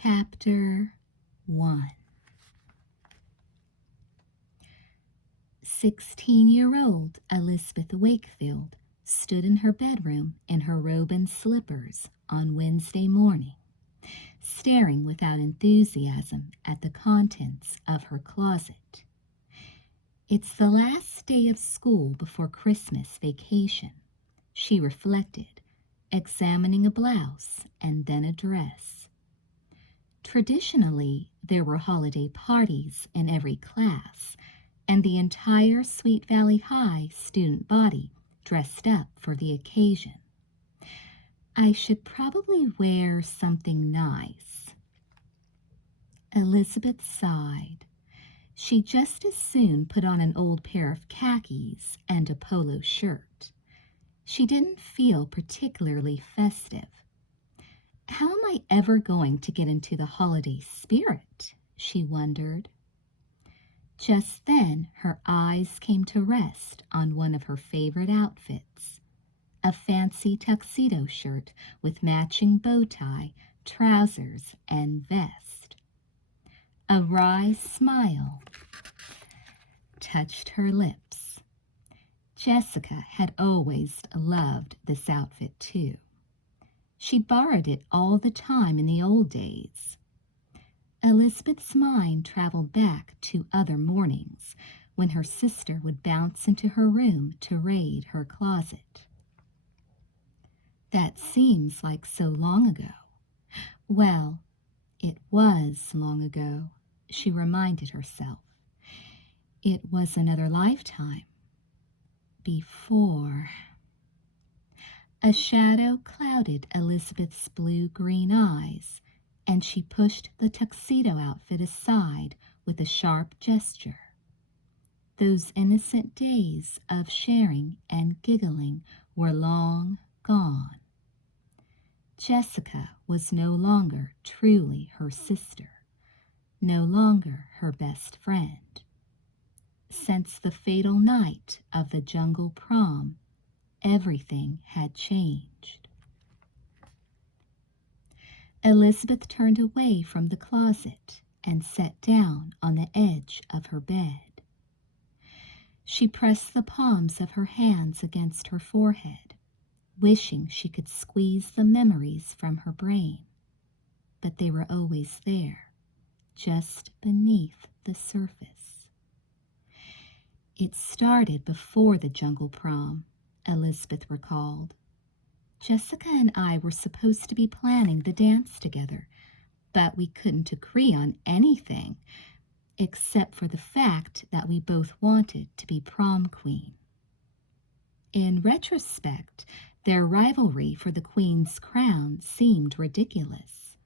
Chapter 1. 16-year-old Elizabeth Wakefield stood in her bedroom in her robe and slippers on Wednesday morning, staring without enthusiasm at the contents of her closet. It's the last day of school before Christmas vacation, she reflected, examining a blouse and then a dress. Traditionally, there were holiday parties in every class, and the entire Sweet Valley High student body dressed up for the occasion. I should probably wear something nice. Elizabeth sighed. She'd just as soon put on an old pair of khakis and a polo shirt. She didn't feel particularly festive. How am I ever going to get into the holiday spirit? She wondered. Just then, her eyes came to rest on one of her favorite outfits, a fancy tuxedo shirt with matching bow tie, trousers, and vest. A wry smile touched her lips. Jessica had always loved this outfit, too. She'd borrowed it all the time in the old days. Elizabeth's mind traveled back to other mornings when her sister would bounce into her room to raid her closet. That seems like so long ago. Well, it was long ago, she reminded herself. It was another lifetime. Before. A shadow clouded Elizabeth's blue-green eyes, and she pushed the tuxedo outfit aside with a sharp gesture. Those innocent days of sharing and giggling were long gone. Jessica was no longer truly her sister, no longer her best friend. Since the fatal night of the jungle prom, everything had changed. Elizabeth turned away from the closet and sat down on the edge of her bed. She pressed the palms of her hands against her forehead, wishing she could squeeze the memories from her brain. But they were always there, just beneath the surface. It started before the jungle prom, Elizabeth recalled. Jessica and I were supposed to be planning the dance together, but we couldn't agree on anything, except for the fact that we both wanted to be prom queen. In retrospect, their rivalry for the queen's crown seemed ridiculous.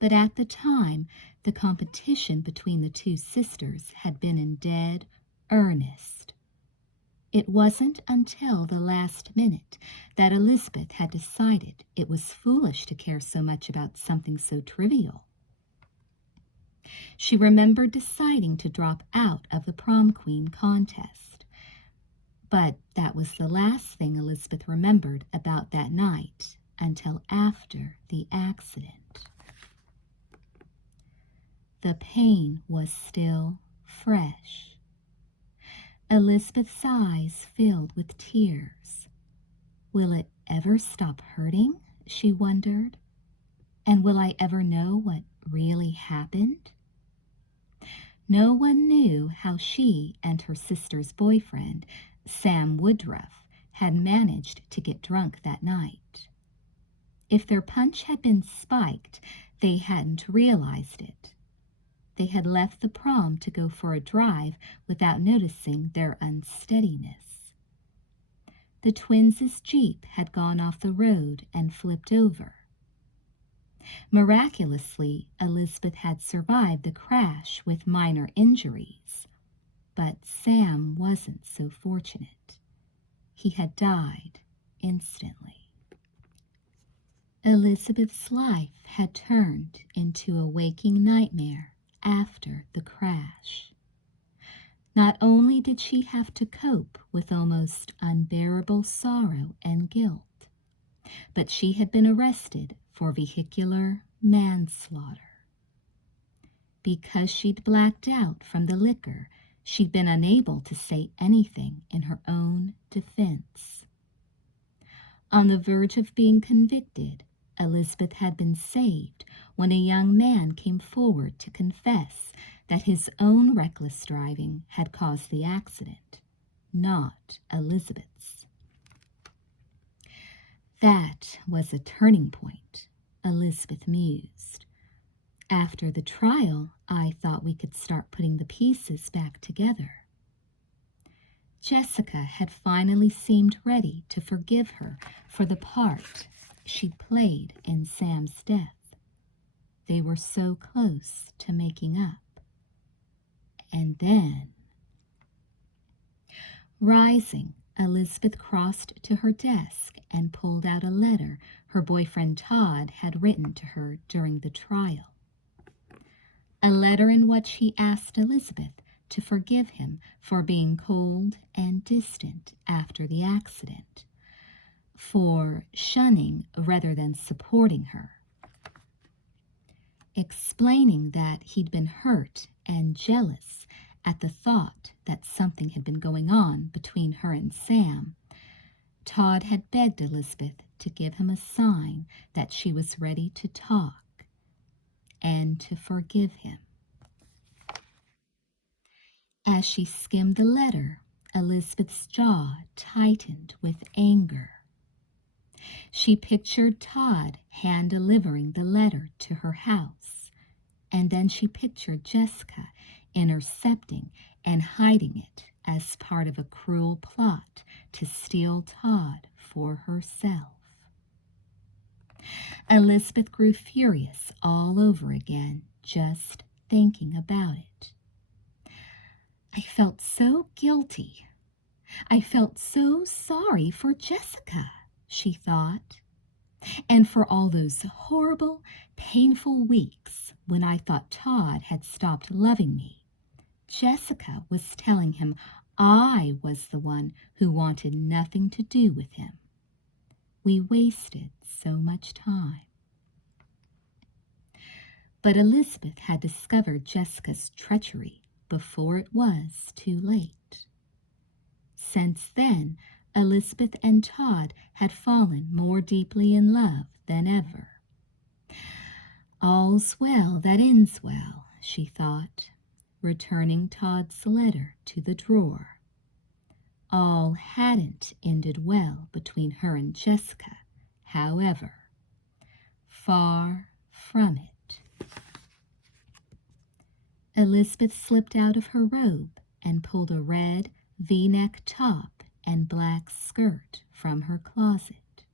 But at the time, the competition between the two sisters had been in dead earnest. It wasn't until the last minute that Elizabeth had decided it was foolish to care so much about something so trivial. She remembered deciding to drop out of the prom queen contest. But that was the last thing Elizabeth remembered about that night until after the accident. The pain was still fresh. Elizabeth's eyes filled with tears. Will it ever stop hurting? She wondered. And will I ever know what really happened? No one knew how she and her sister's boyfriend, Sam Woodruff, had managed to get drunk that night. If their punch had been spiked, they hadn't realized it. They had left the prom to go for a drive without noticing their unsteadiness. The twins' Jeep had gone off the road and flipped over. Miraculously, Elizabeth had survived the crash with minor injuries, but Sam wasn't so fortunate. He had died instantly. Elizabeth's life had turned into a waking nightmare after the crash. Not only did she have to cope with almost unbearable sorrow and guilt, but she had been arrested for vehicular manslaughter. Because she'd blacked out from the liquor, she'd been unable to say anything in her own defense. On the verge of being convicted, Elizabeth had been saved when a young man came forward to confess that his own reckless driving had caused the accident, not Elizabeth's. That was a turning point, Elizabeth mused. After the trial, I thought we could start putting the pieces back together. Jessica had finally seemed ready to forgive her for the part she'd played in Sam's death. They were so close to making up. And then, rising, Elizabeth crossed to her desk and pulled out a letter her boyfriend Todd had written to her during the trial. A letter in which he asked Elizabeth to forgive him for being cold and distant after the accident, for shunning rather than supporting her, explaining that he'd been hurt and jealous at the thought that something had been going on between her and Sam. Todd had begged Elizabeth to give him a sign that she was ready to talk and to forgive him. As she skimmed the letter, Elizabeth's jaw tightened with anger. She pictured Todd hand-delivering the letter to her house, and then she pictured Jessica intercepting and hiding it as part of a cruel plot to steal Todd for herself. Elizabeth grew furious all over again, just thinking about it. I felt so guilty. I felt so sorry for Jessica, she thought, and for all those horrible, painful weeks when I thought Todd had stopped loving me. Jessica was telling him I was the one who wanted nothing to do with him. We wasted so much time. But Elizabeth had discovered Jessica's treachery before it was too late. Since then, Elizabeth and Todd had fallen more deeply in love than ever. All's well that ends well, she thought, returning Todd's letter to the drawer. All hadn't ended well between her and Jessica, however. Far from it. Elizabeth slipped out of her robe and pulled a red V-neck top and black skirt from her closet.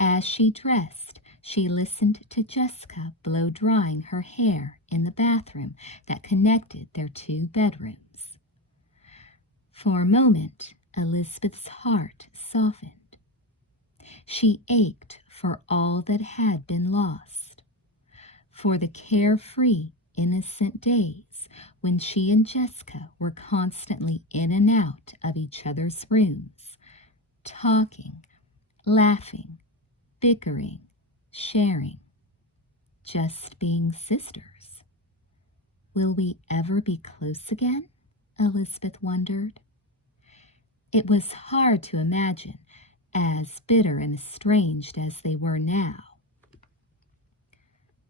As she dressed, she listened to Jessica blow-drying her hair in the bathroom that connected their two bedrooms. For a moment, Elizabeth's heart softened. She ached for all that had been lost, for the carefree, innocent days when she and Jessica were constantly in and out of each other's rooms, talking, laughing, bickering, sharing, just being sisters. Will we ever be close again? Elizabeth wondered. It was hard to imagine, as bitter and estranged as they were now.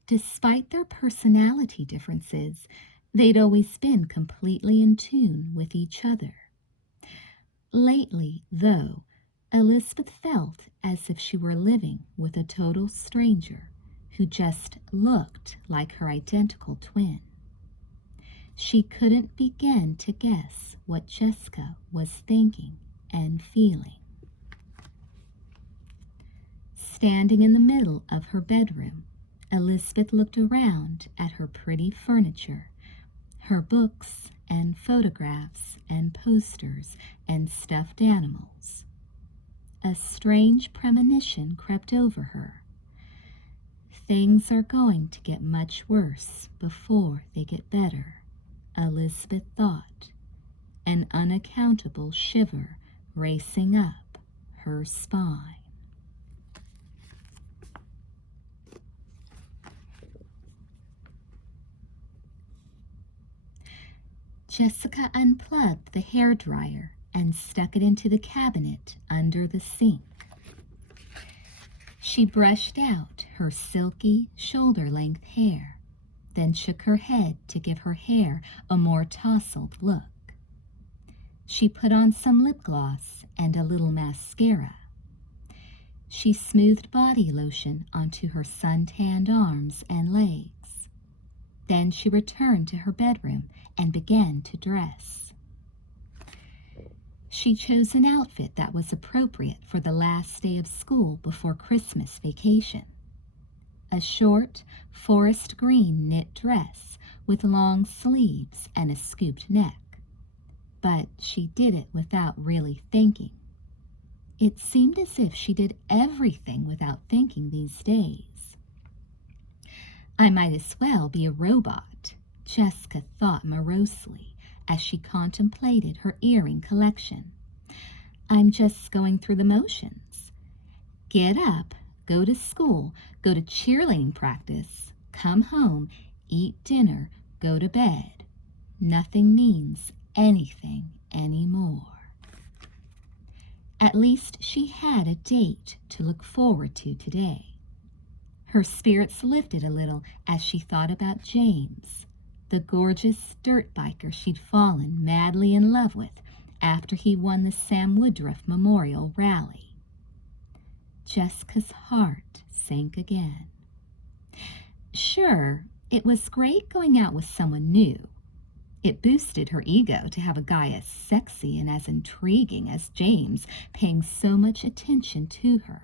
Despite their personality differences, they'd always been completely in tune with each other. Lately, though, Elizabeth felt as if she were living with a total stranger who just looked like her identical twin. She couldn't begin to guess what Jessica was thinking and feeling. Standing in the middle of her bedroom, Elizabeth looked around at her pretty furniture, her books and photographs and posters and stuffed animals. A strange premonition crept over her. Things are going to get much worse before they get better, Elizabeth thought, an unaccountable shiver racing up her spine. Jessica unplugged the hairdryer and stuck it into the cabinet under the sink. She brushed out her silky, shoulder-length hair, then shook her head to give her hair a more tousled look. She put on some lip gloss and a little mascara. She smoothed body lotion onto her sun-tanned arms and legs. Then she returned to her bedroom and began to dress. She chose an outfit that was appropriate for the last day of school before Christmas vacation. A short, forest green knit dress with long sleeves and a scooped neck. But she did it without really thinking. It seemed as if she did everything without thinking these days. I might as well be a robot, Jessica thought morosely as she contemplated her earring collection. I'm just going through the motions. Get up, go to school, go to cheerleading practice, come home, eat dinner, go to bed. Nothing means anything anymore. At least she had a date to look forward to today. Her spirits lifted a little as she thought about James, the gorgeous dirt biker she'd fallen madly in love with after he won the Sam Woodruff Memorial Rally. Jessica's heart sank again. Sure, it was great going out with someone new. It boosted her ego to have a guy as sexy and as intriguing as James paying so much attention to her.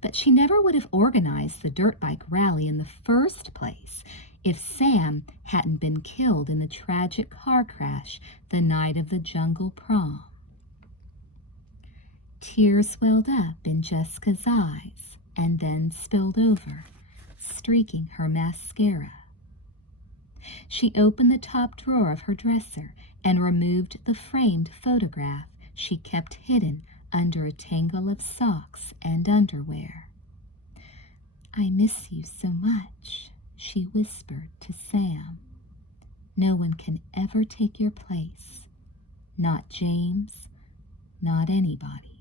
But she never would have organized the dirt bike rally in the first place if Sam hadn't been killed in the tragic car crash the night of the jungle prom. Tears welled up in Jessica's eyes and then spilled over, streaking her mascara. She opened the top drawer of her dresser and removed the framed photograph she kept hidden under a tangle of socks and underwear. I miss you so much, she whispered to Sam. No one can ever take your place. Not James, not anybody.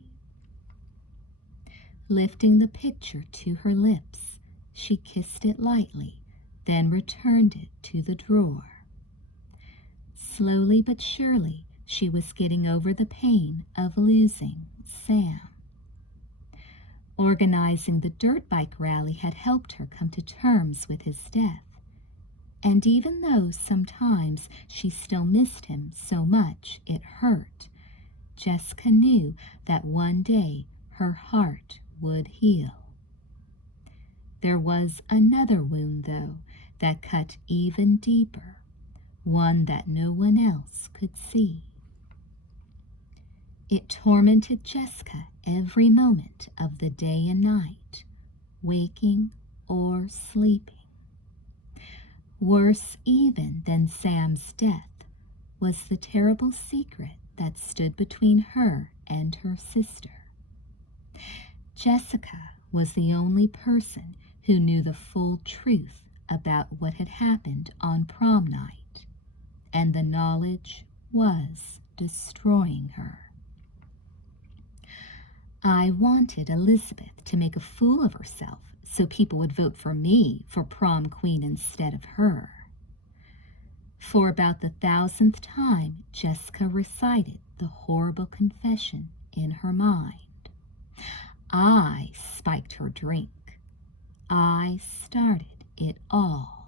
Lifting the picture to her lips, she kissed it lightly, then returned it to the drawer. Slowly but surely, she was getting over the pain of losing Sam. Organizing the dirt bike rally had helped her come to terms with his death. And even though sometimes she still missed him so much it hurt, Jessica knew that one day her heart would heal. There was another wound, though, that cut even deeper, one that no one else could see. It tormented Jessica every moment of the day and night, waking or sleeping. Worse even than Sam's death was the terrible secret that stood between her and her sister. Jessica was the only person who knew the full truth about what had happened on prom night, and the knowledge was destroying her. I wanted Elizabeth to make a fool of herself so people would vote for me for prom queen instead of her. For about the 1,000th time, Jessica recited the horrible confession in her mind. I spiked her drink. I started it all.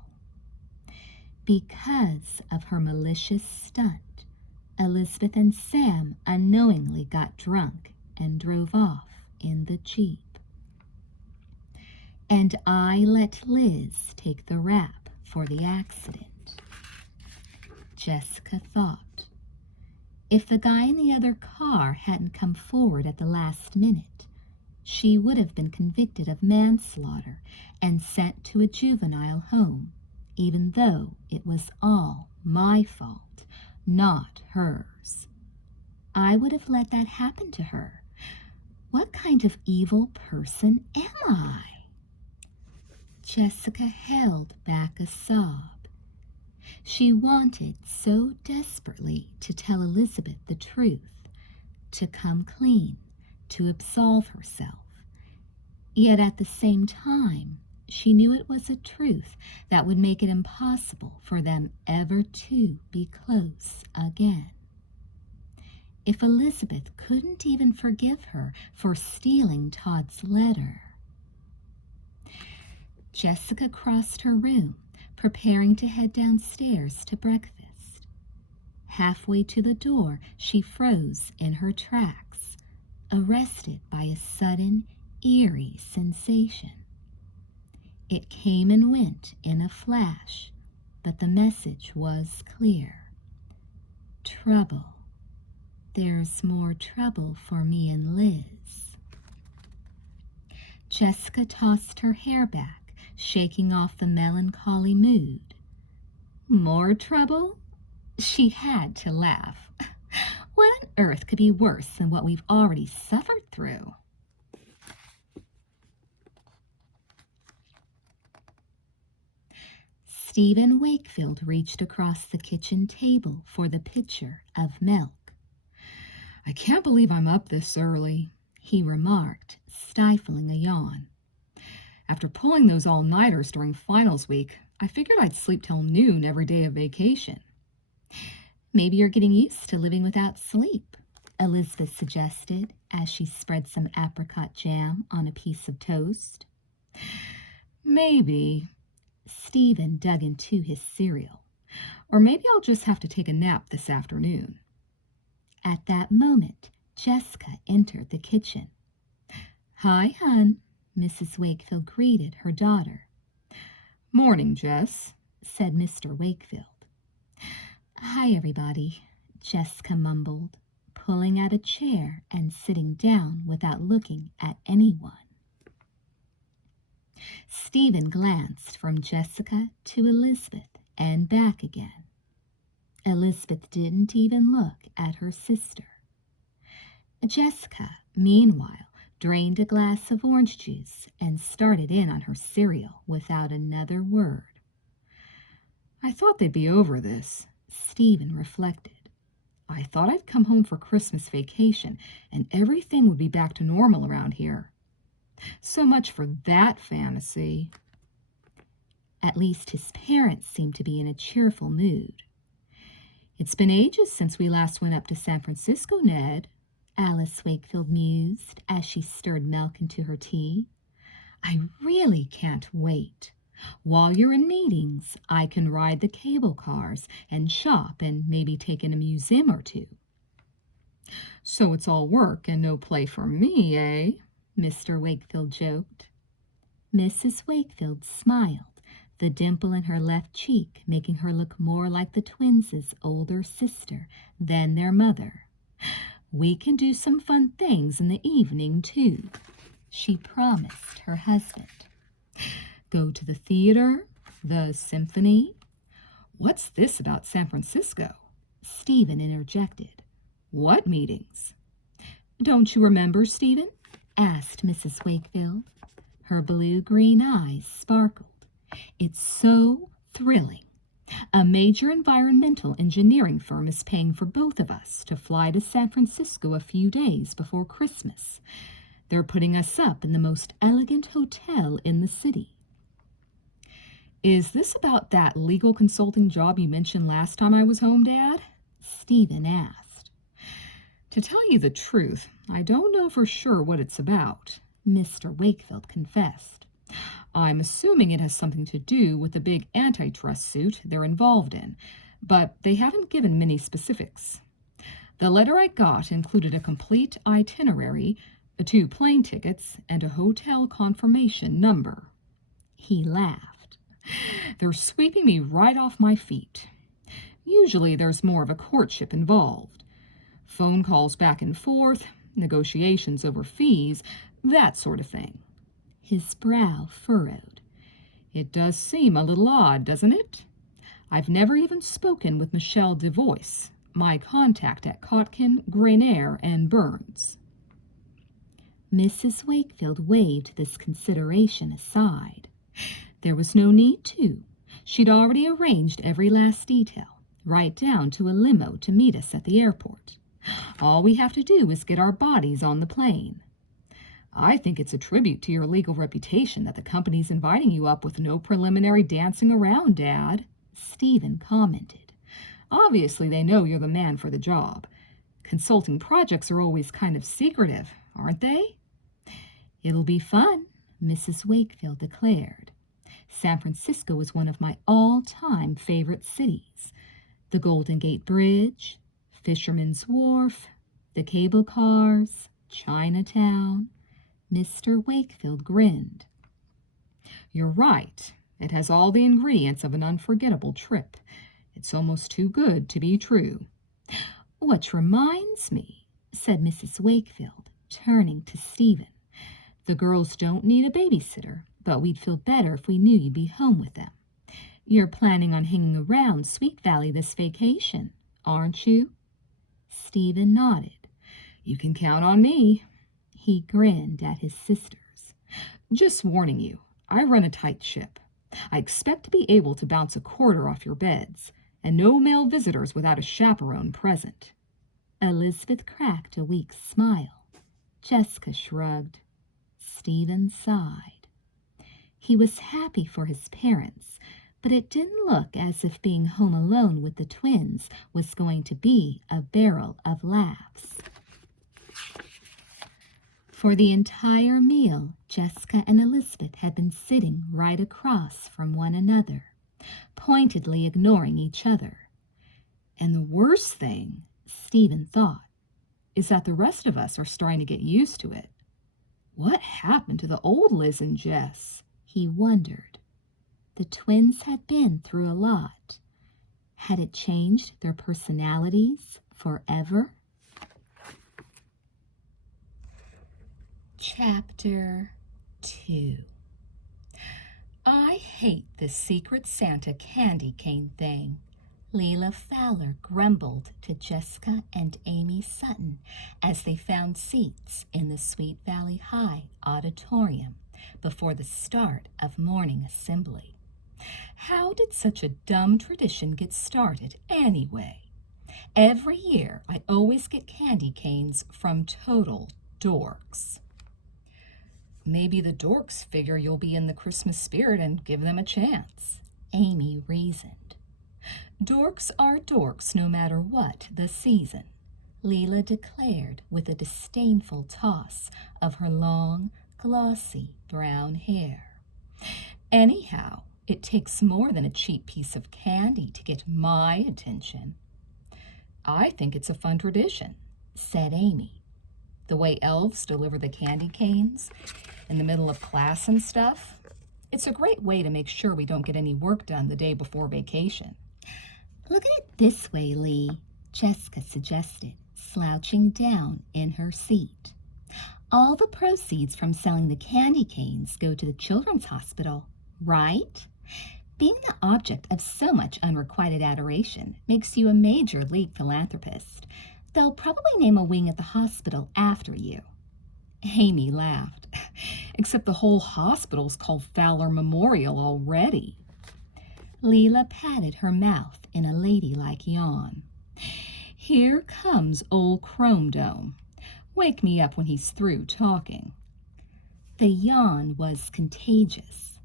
Because of her malicious stunt, Elizabeth and Sam unknowingly got drunk and drove off in the Jeep. And I let Liz take the rap for the accident. Jessica thought. If the guy in the other car hadn't come forward at the last minute, she would have been convicted of manslaughter and sent to a juvenile home, even though it was all my fault, not hers. I would have let that happen to her. What kind of evil person am I? Jessica held back a sob. She wanted so desperately to tell Elizabeth the truth, to come clean, to absolve herself. Yet at the same time, she knew it was a truth that would make it impossible for them ever to be close again. If Elizabeth couldn't even forgive her for stealing Todd's letter. Jessica crossed her room, preparing to head downstairs to breakfast. Halfway to the door, she froze in her tracks, arrested by a sudden, eerie sensation. It came and went in a flash, but the message was clear. Trouble. There's more trouble for me and Liz. Jessica tossed her hair back, shaking off the melancholy mood. More trouble? She had to laugh. What on earth could be worse than what we've already suffered through? Stephen Wakefield reached across the kitchen table for the pitcher of milk. I can't believe I'm up this early, he remarked, stifling a yawn. After pulling those all-nighters during finals week, I figured I'd sleep till noon every day of vacation. Maybe you're getting used to living without sleep, Elizabeth suggested as she spread some apricot jam on a piece of toast. Maybe. Stephen dug into his cereal. Or maybe I'll just have to take a nap this afternoon. At that moment, Jessica entered the kitchen. Hi, hon, Mrs. Wakefield greeted her daughter. Morning, Jess, said Mr. Wakefield. Hi, everybody, Jessica mumbled, pulling out a chair and sitting down without looking at anyone. Stephen glanced from Jessica to Elizabeth and back again. Elizabeth didn't even look at her sister. Jessica, meanwhile, drained a glass of orange juice and started in on her cereal without another word. I thought they'd be over this, Stephen reflected. I thought I'd come home for Christmas vacation and everything would be back to normal around here. So much for that fantasy. At least his parents seemed to be in a cheerful mood. It's been ages since we last went up to San Francisco, Ned, Alice Wakefield mused as she stirred milk into her tea. I really can't wait. While you're in meetings, I can ride the cable cars and shop and maybe take in a museum or two. So it's all work and no play for me, eh? Mr. Wakefield joked. Mrs. Wakefield smiled, the dimple in her left cheek making her look more like the twins' older sister than their mother. We can do some fun things in the evening, too, she promised her husband. Go to the theater, the symphony. What's this about San Francisco? Stephen interjected. What meetings? Don't you remember, Stephen? Asked Mrs. Wakefield. Her blue-green eyes sparkled. It's so thrilling. A major environmental engineering firm is paying for both of us to fly to San Francisco a few days before Christmas. They're putting us up in the most elegant hotel in the city. Is this about that legal consulting job you mentioned last time I was home, Dad? Stephen asked. To tell you the truth, I don't know for sure what it's about, Mr. Wakefield confessed. I'm assuming it has something to do with the big antitrust suit they're involved in, but they haven't given many specifics. The letter I got included a complete itinerary, 2 plane tickets, and a hotel confirmation number. He laughed. They're sweeping me right off my feet. Usually there's more of a courtship involved. Phone calls back and forth, negotiations over fees, that sort of thing. His brow furrowed. It does seem a little odd, doesn't it? I've never even spoken with Michelle DeVoice, my contact at Kotkin, Grenier, and Burns. Mrs. Wakefield waved this consideration aside. There was no need to. She'd already arranged every last detail, right down to a limo to meet us at the airport. All we have to do is get our bodies on the plane. I think it's a tribute to your legal reputation that the company's inviting you up with no preliminary dancing around, Dad, Stephen commented. Obviously, they know you're the man for the job. Consulting projects are always kind of secretive, aren't they? It'll be fun, Mrs. Wakefield declared. San Francisco is one of my all-time favorite cities. The Golden Gate Bridge, Fisherman's Wharf, the cable cars, Chinatown. Mr. Wakefield grinned. You're right. It has all the ingredients of an unforgettable trip. It's almost too good to be true. Which reminds me, said Mrs. Wakefield, turning to Stephen. The girls don't need a babysitter, but we'd feel better if we knew you'd be home with them. You're planning on hanging around Sweet Valley this vacation, aren't you? Stephen nodded. You can count on me. He grinned at his sisters. Just warning you, I run a tight ship. I expect to be able to bounce a quarter off your beds, and no male visitors without a chaperone present. Elizabeth cracked a weak smile. Jessica shrugged. Stephen sighed. He was happy for his parents, but it didn't look as if being home alone with the twins was going to be a barrel of laughs. For the entire meal, Jessica and Elizabeth had been sitting right across from one another, pointedly ignoring each other. And the worst thing, Stephen thought, is that the rest of us are starting to get used to it. What happened to the old Liz and Jess? He wondered. The twins had been through a lot. Had it changed their personalities forever? Chapter 2. I hate this Secret Santa candy cane thing, Leila Fowler grumbled to Jessica and Amy Sutton as they found seats in the Sweet Valley High auditorium before the start of morning assembly. How did such a dumb tradition get started anyway? Every year I always get candy canes from total dorks. Maybe the dorks figure you'll be in the Christmas spirit and give them a chance, Amy reasoned. Dorks are dorks no matter what the season, Leila declared with a disdainful toss of her long, glossy brown hair. Anyhow, it takes more than a cheap piece of candy to get my attention. I think it's a fun tradition, said Amy. The way elves deliver the candy canes in the middle of class and stuff. It's a great way to make sure we don't get any work done the day before vacation. Look at it this way, Lee, Jessica suggested, slouching down in her seat. All the proceeds from selling the candy canes go to the children's hospital, right? Being the object of so much unrequited adoration makes you a major league philanthropist. They'll probably name a wing at the hospital after you. Amy laughed. Except the whole hospital's called Fowler Memorial already. Leila patted her mouth in a ladylike yawn. Here comes old Chrome Dome. Wake me up when he's through talking. The yawn was contagious.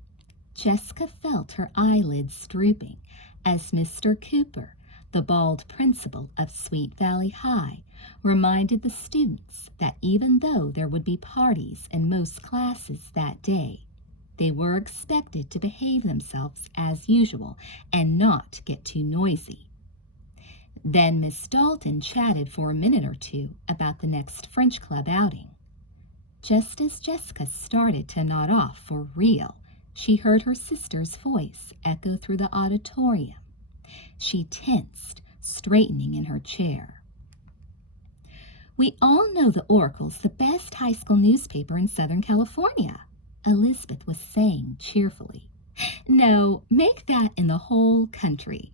Jessica felt her eyelids drooping as Mr. Cooper, the bald principal of Sweet Valley High, reminded the students that even though there would be parties in most classes that day, they were expected to behave themselves as usual and not get too noisy. Then Miss Dalton chatted for a minute or two about the next French Club outing. Just as Jessica started to nod off for real, she heard her sister's voice echo through the auditorium. She tensed, straightening in her chair. We all know the Oracle's the best high school newspaper in Southern California, Elizabeth was saying cheerfully. No, make that in the whole country.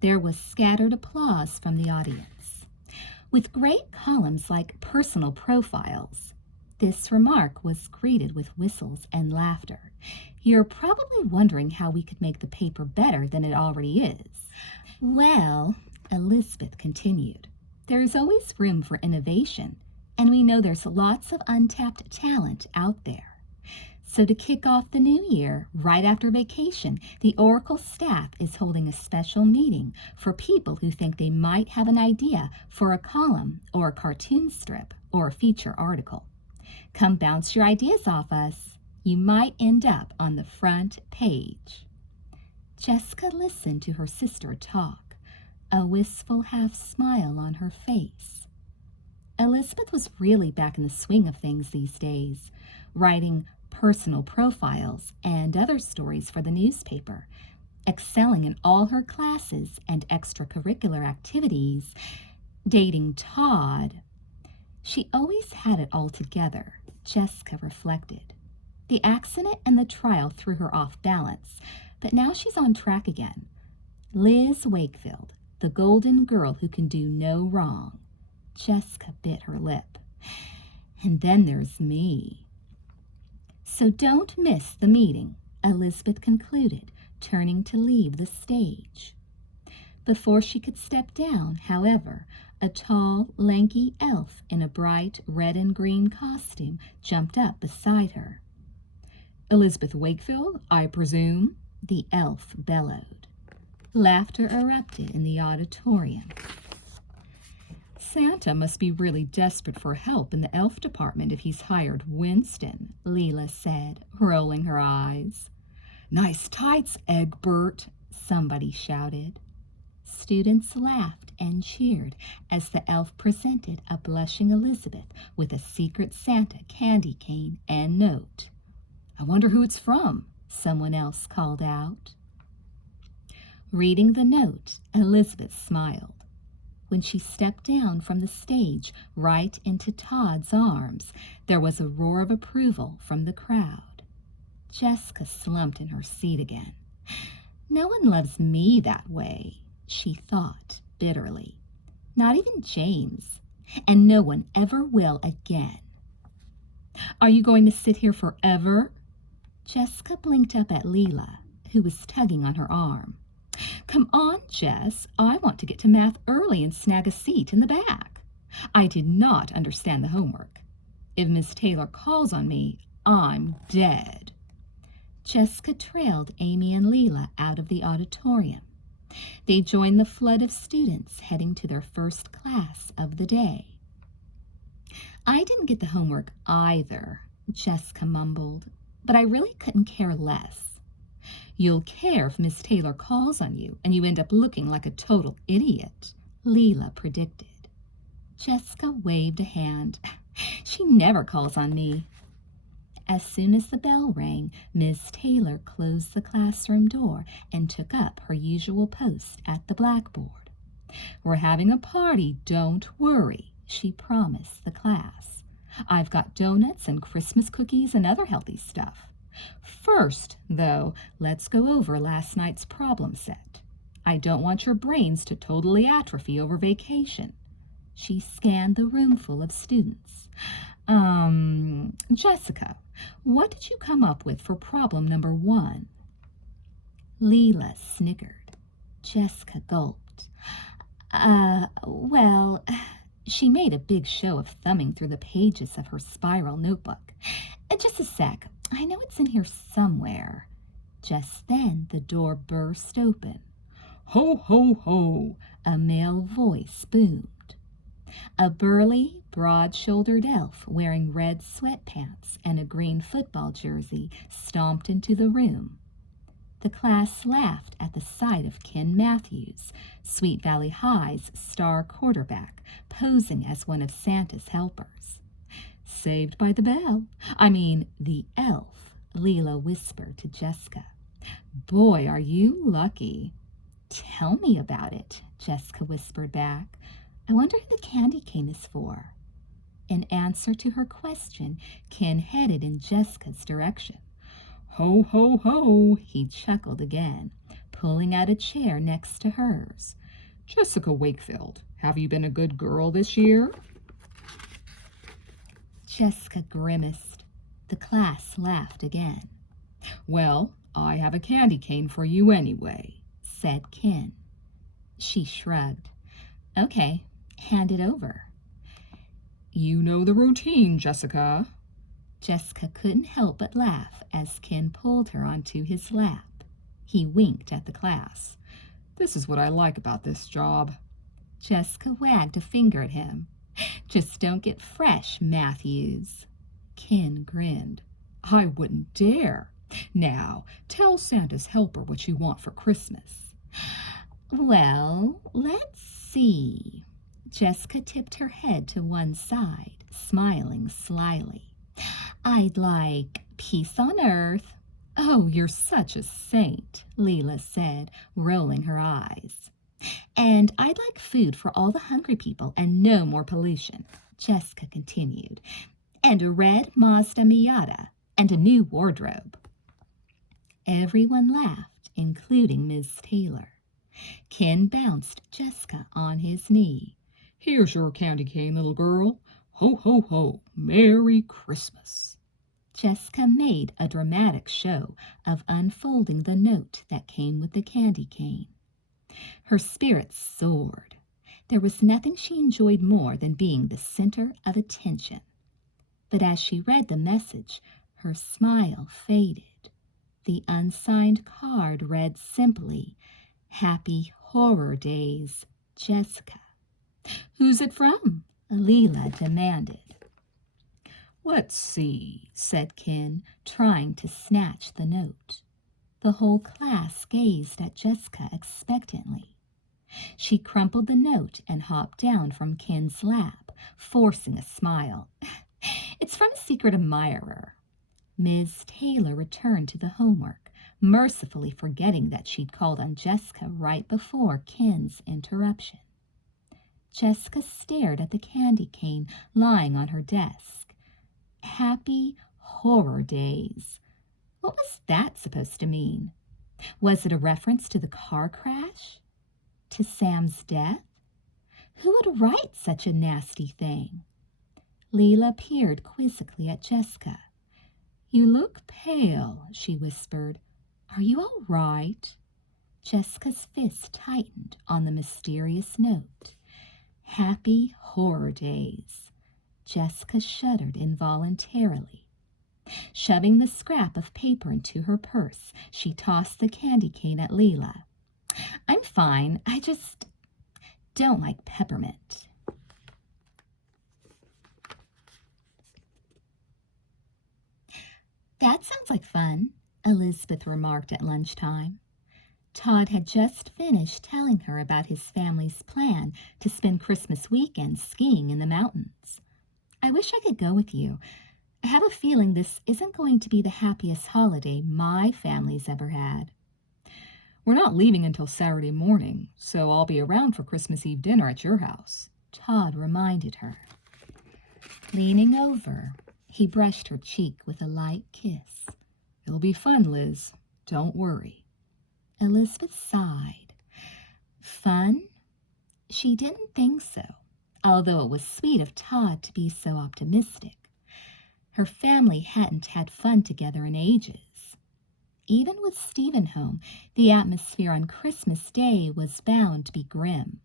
There was scattered applause from the audience. With great columns like personal profiles, this remark was greeted with whistles and laughter. You're probably wondering how we could make the paper better than it already is. Well, Elizabeth continued, there's always room for innovation, and we know there's lots of untapped talent out there. So to kick off the new year, right after vacation, the Oracle staff is holding a special meeting for people who think they might have an idea for a column or a cartoon strip or a feature article. Come bounce your ideas off us. You might end up on the front page. Jessica listened to her sister talk, a wistful half smile on her face. Elizabeth was really back in the swing of things these days, writing personal profiles and other stories for the newspaper, excelling in all her classes and extracurricular activities, dating Todd. She always had it all together, Jessica reflected. The accident and the trial threw her off balance, but now she's on track again. Liz Wakefield, the golden girl who can do no wrong. Jessica bit her lip. And then there's me. So don't miss the meeting, Elizabeth concluded, turning to leave the stage. Before she could step down, however, a tall, lanky elf in a bright red and green costume jumped up beside her. Elizabeth Wakefield, I presume? The elf bellowed. Laughter erupted in the auditorium. Santa must be really desperate for help in the elf department if he's hired Winston, Leela said, rolling her eyes. Nice tights, Egbert, somebody shouted. Students laughed and cheered as the elf presented a blushing Elizabeth with a Secret Santa candy cane and note. I wonder who it's from, someone else called out. Reading the note, Elizabeth smiled. When she stepped down from the stage right into Todd's arms, there was a roar of approval from the crowd. Jessica slumped in her seat again. No one loves me that way, she thought bitterly. Not even James, and no one ever will again. Are you going to sit here forever? Jessica blinked up at Leela, who was tugging on her arm. Come on, Jess. I want to get to math early and snag a seat in the back. I did not understand the homework. If Miss Taylor calls on me, I'm dead. Jessica trailed Amy and Leela out of the auditorium. They joined the flood of students heading to their first class of the day. I didn't get the homework either, Jessica mumbled, but I really couldn't care less. You'll care if Miss Taylor calls on you and you end up looking like a total idiot, Leela predicted. Jessica waved a hand. She never calls on me. As soon as the bell rang, Miss Taylor closed the classroom door and took up her usual post at the blackboard. We're having a party, don't worry, she promised the class. I've got donuts and Christmas cookies and other healthy stuff. First, though, let's go over last night's problem set. I don't want your brains to totally atrophy over vacation. She scanned the roomful of students. Jessica, what did you come up with for problem number 1? Leela snickered. Jessica gulped. Well, she made a big show of thumbing through the pages of her spiral notebook. Just a sec. I know it's in here somewhere. Just then the door burst open. Ho, ho, ho, a male voice boomed. A burly, broad-shouldered elf wearing red sweatpants and a green football jersey stomped into the room. The class laughed at the sight of Ken Matthews, Sweet Valley High's star quarterback, posing as one of Santa's helpers. Saved by the the elf, Leela whispered to Jessica. Boy, are you lucky. Tell me about it, Jessica whispered back. I wonder who the candy cane is for. In answer to her question, Ken headed in Jessica's direction. Ho, ho, ho, he chuckled again, pulling out a chair next to hers. Jessica Wakefield, have you been a good girl this year? Jessica grimaced. The class laughed again. Well, I have a candy cane for you anyway, said Ken. She shrugged. Okay, hand it over. You know the routine, Jessica. Jessica couldn't help but laugh as Ken pulled her onto his lap. He winked at the class. This is what I like about this job. Jessica wagged a finger at him. Just don't get fresh, Matthews. Ken grinned. I wouldn't dare. Now, tell Santa's helper what you want for Christmas. Well, let's see. Jessica tipped her head to one side, smiling slyly. I'd like peace on earth. Oh, you're such a saint, Leela said, rolling her eyes. And I'd like food for all the hungry people and no more pollution, Jessica continued. And a red Mazda Miata and a new wardrobe. Everyone laughed, including Miss Taylor. Ken bounced Jessica on his knee. Here's your candy cane, little girl. Ho, ho, ho. Merry Christmas. Jessica made a dramatic show of unfolding the note that came with the candy cane. Her spirits soared. There was nothing she enjoyed more than being the center of attention. But as she read the message, her smile faded. The unsigned card read simply, Happy Horror Days, Jessica. Who's it from? Leela demanded. Let's see, said Ken, trying to snatch the note. The whole class gazed at Jessica expectantly. She crumpled the note and hopped down from Ken's lap, forcing a smile. It's from a secret admirer. Ms. Taylor returned to the homework, mercifully forgetting that she'd called on Jessica right before Ken's interruption. Jessica stared at the candy cane lying on her desk. Happy Horror Days. What was that supposed to mean? Was it a reference to the car crash? To Sam's death? Who would write such a nasty thing? Leela peered quizzically at Jessica. You look pale, she whispered. Are you all right? Jessica's fist tightened on the mysterious note. Happy Horror Days. Jessica shuddered involuntarily. Shoving the scrap of paper into her purse, she tossed the candy cane at Leela. I'm fine. I just don't like peppermint. That sounds like fun, Elizabeth remarked at lunchtime. Todd had just finished telling her about his family's plan to spend Christmas weekend skiing in the mountains. I wish I could go with you. I have a feeling this isn't going to be the happiest holiday my family's ever had. We're not leaving until Saturday morning, so I'll be around for Christmas Eve dinner at your house, Todd reminded her. Leaning over, he brushed her cheek with a light kiss. It'll be fun, Liz. Don't worry. Elizabeth sighed. Fun? She didn't think so, although it was sweet of Todd to be so optimistic. Her family hadn't had fun together in ages. Even with Stephen home, the atmosphere on Christmas Day was bound to be grim.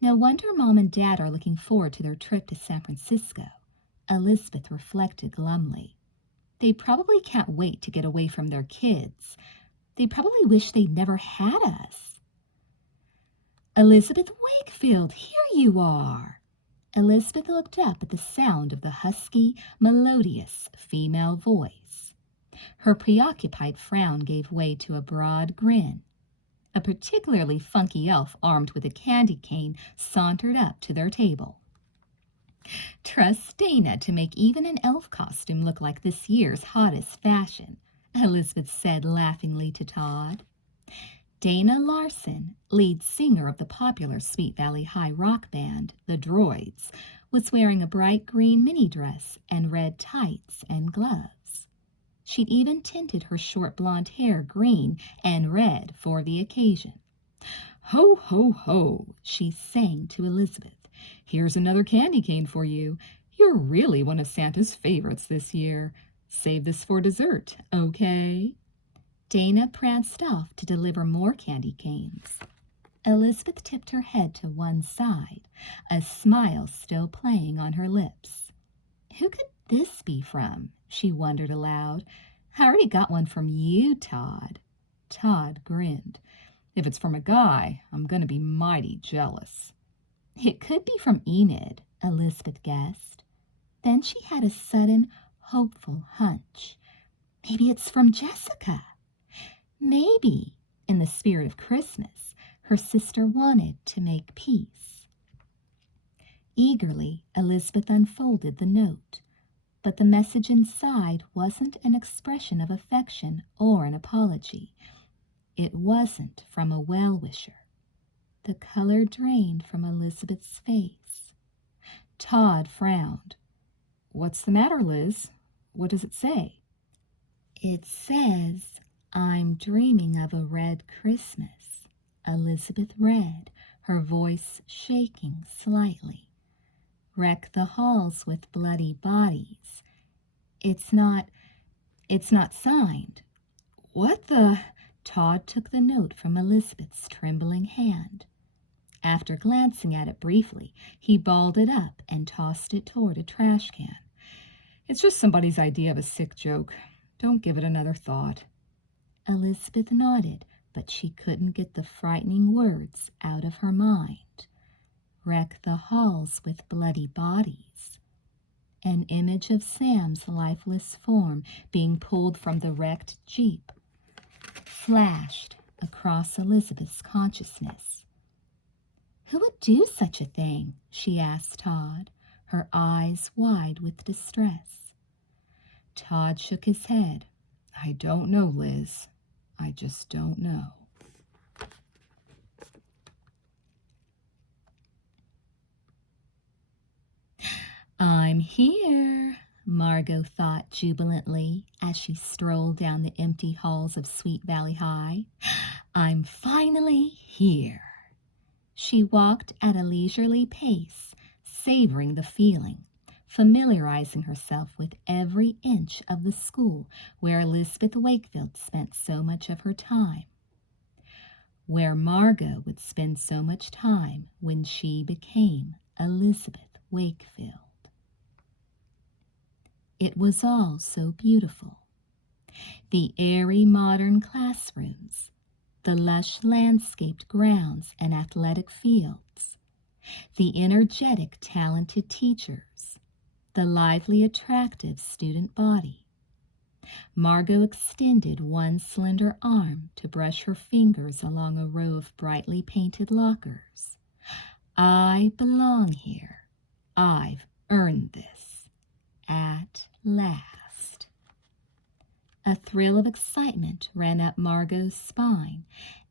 No wonder Mom and Dad are looking forward to their trip to San Francisco, Elizabeth reflected glumly. They probably can't wait to get away from their kids. They probably wish they'd never had us. Elizabeth Wakefield, here you are. Elizabeth looked up at the sound of the husky, melodious female voice. Her preoccupied frown gave way to a broad grin. A particularly funky elf armed with a candy cane sauntered up to their table. Trust Dana to make even an elf costume look like this year's hottest fashion, Elizabeth said laughingly to Todd. Dana Larson, lead singer of the popular Sweet Valley High rock band, The Droids, was wearing a bright green mini dress and red tights and gloves. She'd even tinted her short blonde hair green and red for the occasion. Ho, ho, ho, she sang to Elizabeth. Here's another candy cane for you. You're really one of Santa's favorites this year. Save this for dessert, okay? Dana pranced off to deliver more candy canes. Elizabeth tipped her head to one side, a smile still playing on her lips. Who could this be from? She wondered aloud. I already got one from you, Todd. Todd grinned. If it's from a guy, I'm going to be mighty jealous. It could be from Enid, Elizabeth guessed. Then she had a sudden, hopeful hunch. Maybe it's from Jessica. Maybe, in the spirit of Christmas, her sister wanted to make peace. Eagerly, Elizabeth unfolded the note, but the message inside wasn't an expression of affection or an apology. It wasn't from a well-wisher. The color drained from Elizabeth's face. Todd frowned. What's the matter, Liz? What does it say? It says, I'm dreaming of a red Christmas. Elizabeth read, her voice shaking slightly. Wreck the halls with bloody bodies. It's not signed. What the? Todd took the note from Elizabeth's trembling hand. After glancing at it briefly, he balled it up and tossed it toward a trash can. It's just somebody's idea of a sick joke. Don't give it another thought. Elizabeth nodded, but she couldn't get the frightening words out of her mind. Wreck the halls with bloody bodies. An image of Sam's lifeless form being pulled from the wrecked Jeep flashed across Elizabeth's consciousness. Who would do such a thing? She asked Todd, her eyes wide with distress. Todd shook his head. I don't know, Liz. I just don't know. I'm here, Margot thought jubilantly as she strolled down the empty halls of Sweet Valley High. I'm finally here. She walked at a leisurely pace, savoring the feeling, familiarizing herself with every inch of the school where Elizabeth Wakefield spent so much of her time, where Margo would spend so much time when she became Elizabeth Wakefield. It was all so beautiful. The airy modern classrooms, the lush landscaped grounds and athletic fields, the energetic, talented teachers, the lively, attractive student body. Margo extended one slender arm to brush her fingers along a row of brightly painted lockers. I belong here. I've earned this. At last. A thrill of excitement ran up Margot's spine,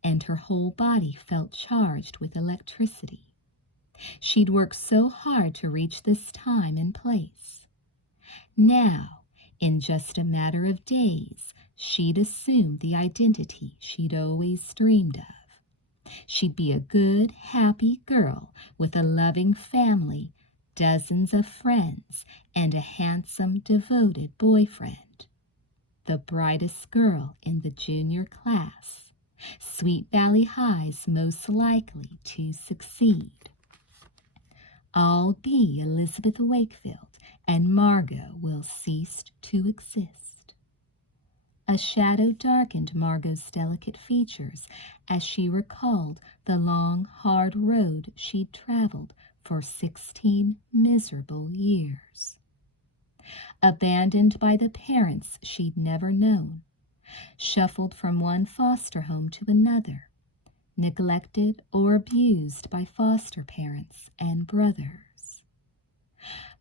and her whole body felt charged with electricity. She'd worked so hard to reach this time and place. Now, in just a matter of days, she'd assumed the identity she'd always dreamed of. She'd be a good, happy girl with a loving family, dozens of friends, and a handsome, devoted boyfriend. The brightest girl in the junior class. Sweet Valley High's most likely to succeed. I'll be Elizabeth Wakefield, and Margo will cease to exist. A shadow darkened Margot's delicate features as she recalled the long, hard road she'd traveled for 16 miserable years. Abandoned by the parents she'd never known, shuffled from one foster home to another, neglected or abused by foster parents and brothers.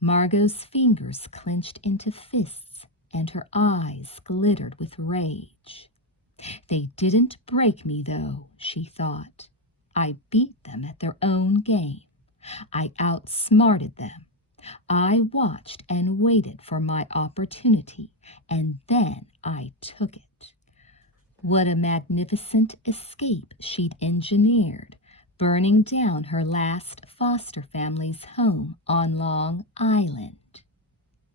Margot's fingers clenched into fists and her eyes glittered with rage. They didn't break me, though, she thought. I beat them at their own game. I outsmarted them. I watched and waited for my opportunity, and then I took it. What a magnificent escape she'd engineered, burning down her last foster family's home on Long Island.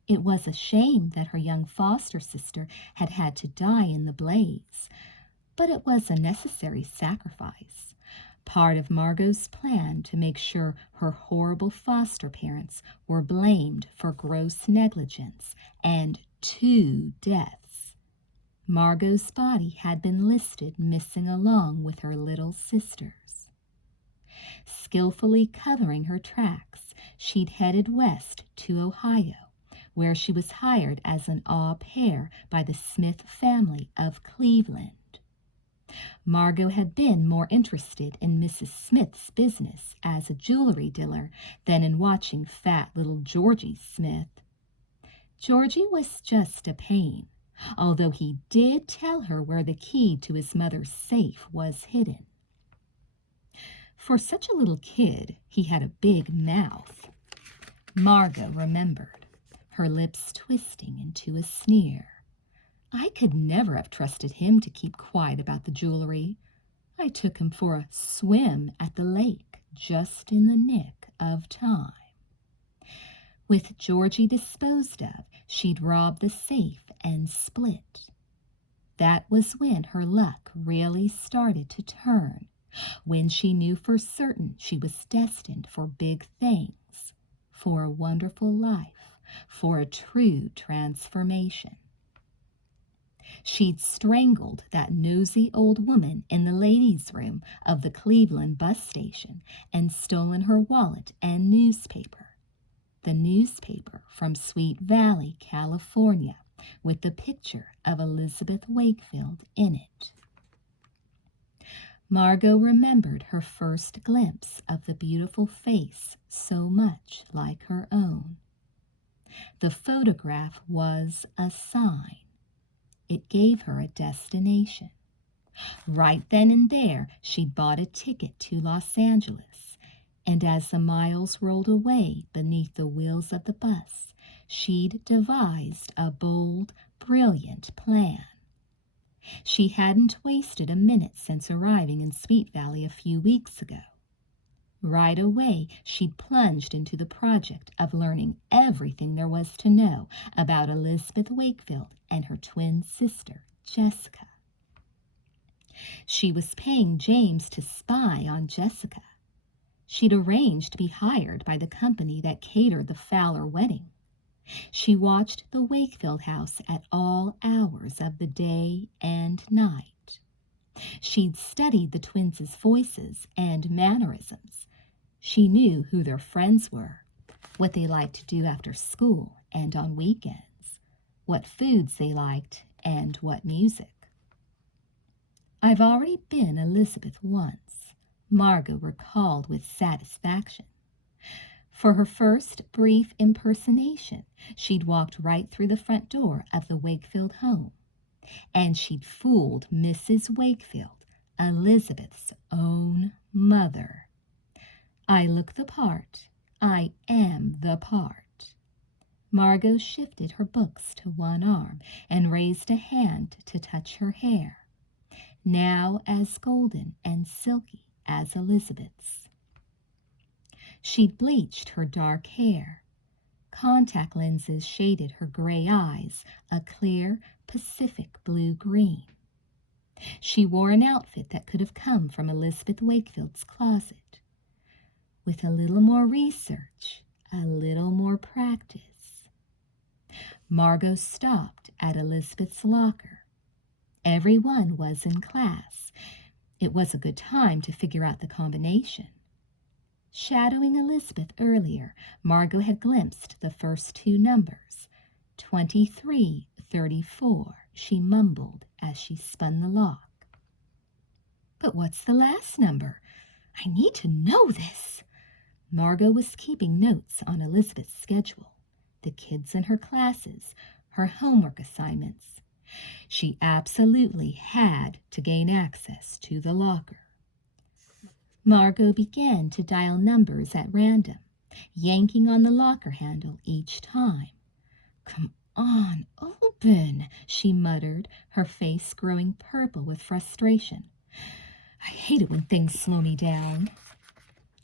It was a shame that her young foster sister had had to die in the blaze, but it was a necessary sacrifice, part of Margot's plan to make sure her horrible foster parents were blamed for gross negligence and 2 deaths. Margot's body had been listed missing along with her little sister's. Skillfully covering her tracks, she'd headed west to Ohio, where she was hired as an au pair by the Smith family of Cleveland. Margot had been more interested in Mrs. Smith's business as a jewelry dealer than in watching fat little Georgie Smith. Georgie was just a pain, although he did tell her where the key to his mother's safe was hidden. For such a little kid, he had a big mouth. Margot remembered, her lips twisting into a sneer. I could never have trusted him to keep quiet about the jewelry. I took him for a swim at the lake just in the nick of time. With Georgie disposed of, she'd rob the safe and split. That was when her luck really started to turn, when she knew for certain she was destined for big things, for a wonderful life, for a true transformation. She'd strangled that nosy old woman in the ladies' room of the Cleveland bus station and stolen her wallet and newspaper. The newspaper from Sweet Valley, California, with the picture of Elizabeth Wakefield in it. Margot remembered her first glimpse of the beautiful face so much like her own. The photograph was a sign. It gave her a destination. Right then and there, she'd bought a ticket to Los Angeles, and as the miles rolled away beneath the wheels of the bus, she'd devised a bold, brilliant plan. She hadn't wasted a minute since arriving in Sweet Valley a few weeks ago. Right away, she'd plunged into the project of learning everything there was to know about Elizabeth Wakefield and her twin sister, Jessica. She was paying James to spy on Jessica. She'd arranged to be hired by the company that catered the Fowler wedding. She watched the Wakefield house at all hours of the day and night. She'd studied the twins' voices and mannerisms. She knew who their friends were, what they liked to do after school and on weekends, what foods they liked, and what music. I've already been Elizabeth once, Margot recalled with satisfaction. For her first brief impersonation, she'd walked right through the front door of the Wakefield home, and she'd fooled Mrs. Wakefield, Elizabeth's own mother. I look the part. I am the part. Margot shifted her books to one arm and raised a hand to touch her hair, now as golden and silky as Elizabeth's. She'd bleached her dark hair. Contact lenses shaded her gray eyes a clear Pacific blue-green. She wore an outfit that could have come from Elizabeth Wakefield's closet. With a little more research, a little more practice. Margot stopped at Elizabeth's locker. Everyone was in class. It was a good time to figure out the combination. Shadowing Elizabeth earlier, Margot had glimpsed the first 2 numbers. 2334, she mumbled as she spun the lock. But what's the last number? I need to know this. Margot was keeping notes on Elizabeth's schedule, the kids in her classes, her homework assignments. She absolutely had to gain access to the locker. Margot began to dial numbers at random, yanking on the locker handle each time. Come on, open, she muttered, her face growing purple with frustration. I hate it when things slow me down.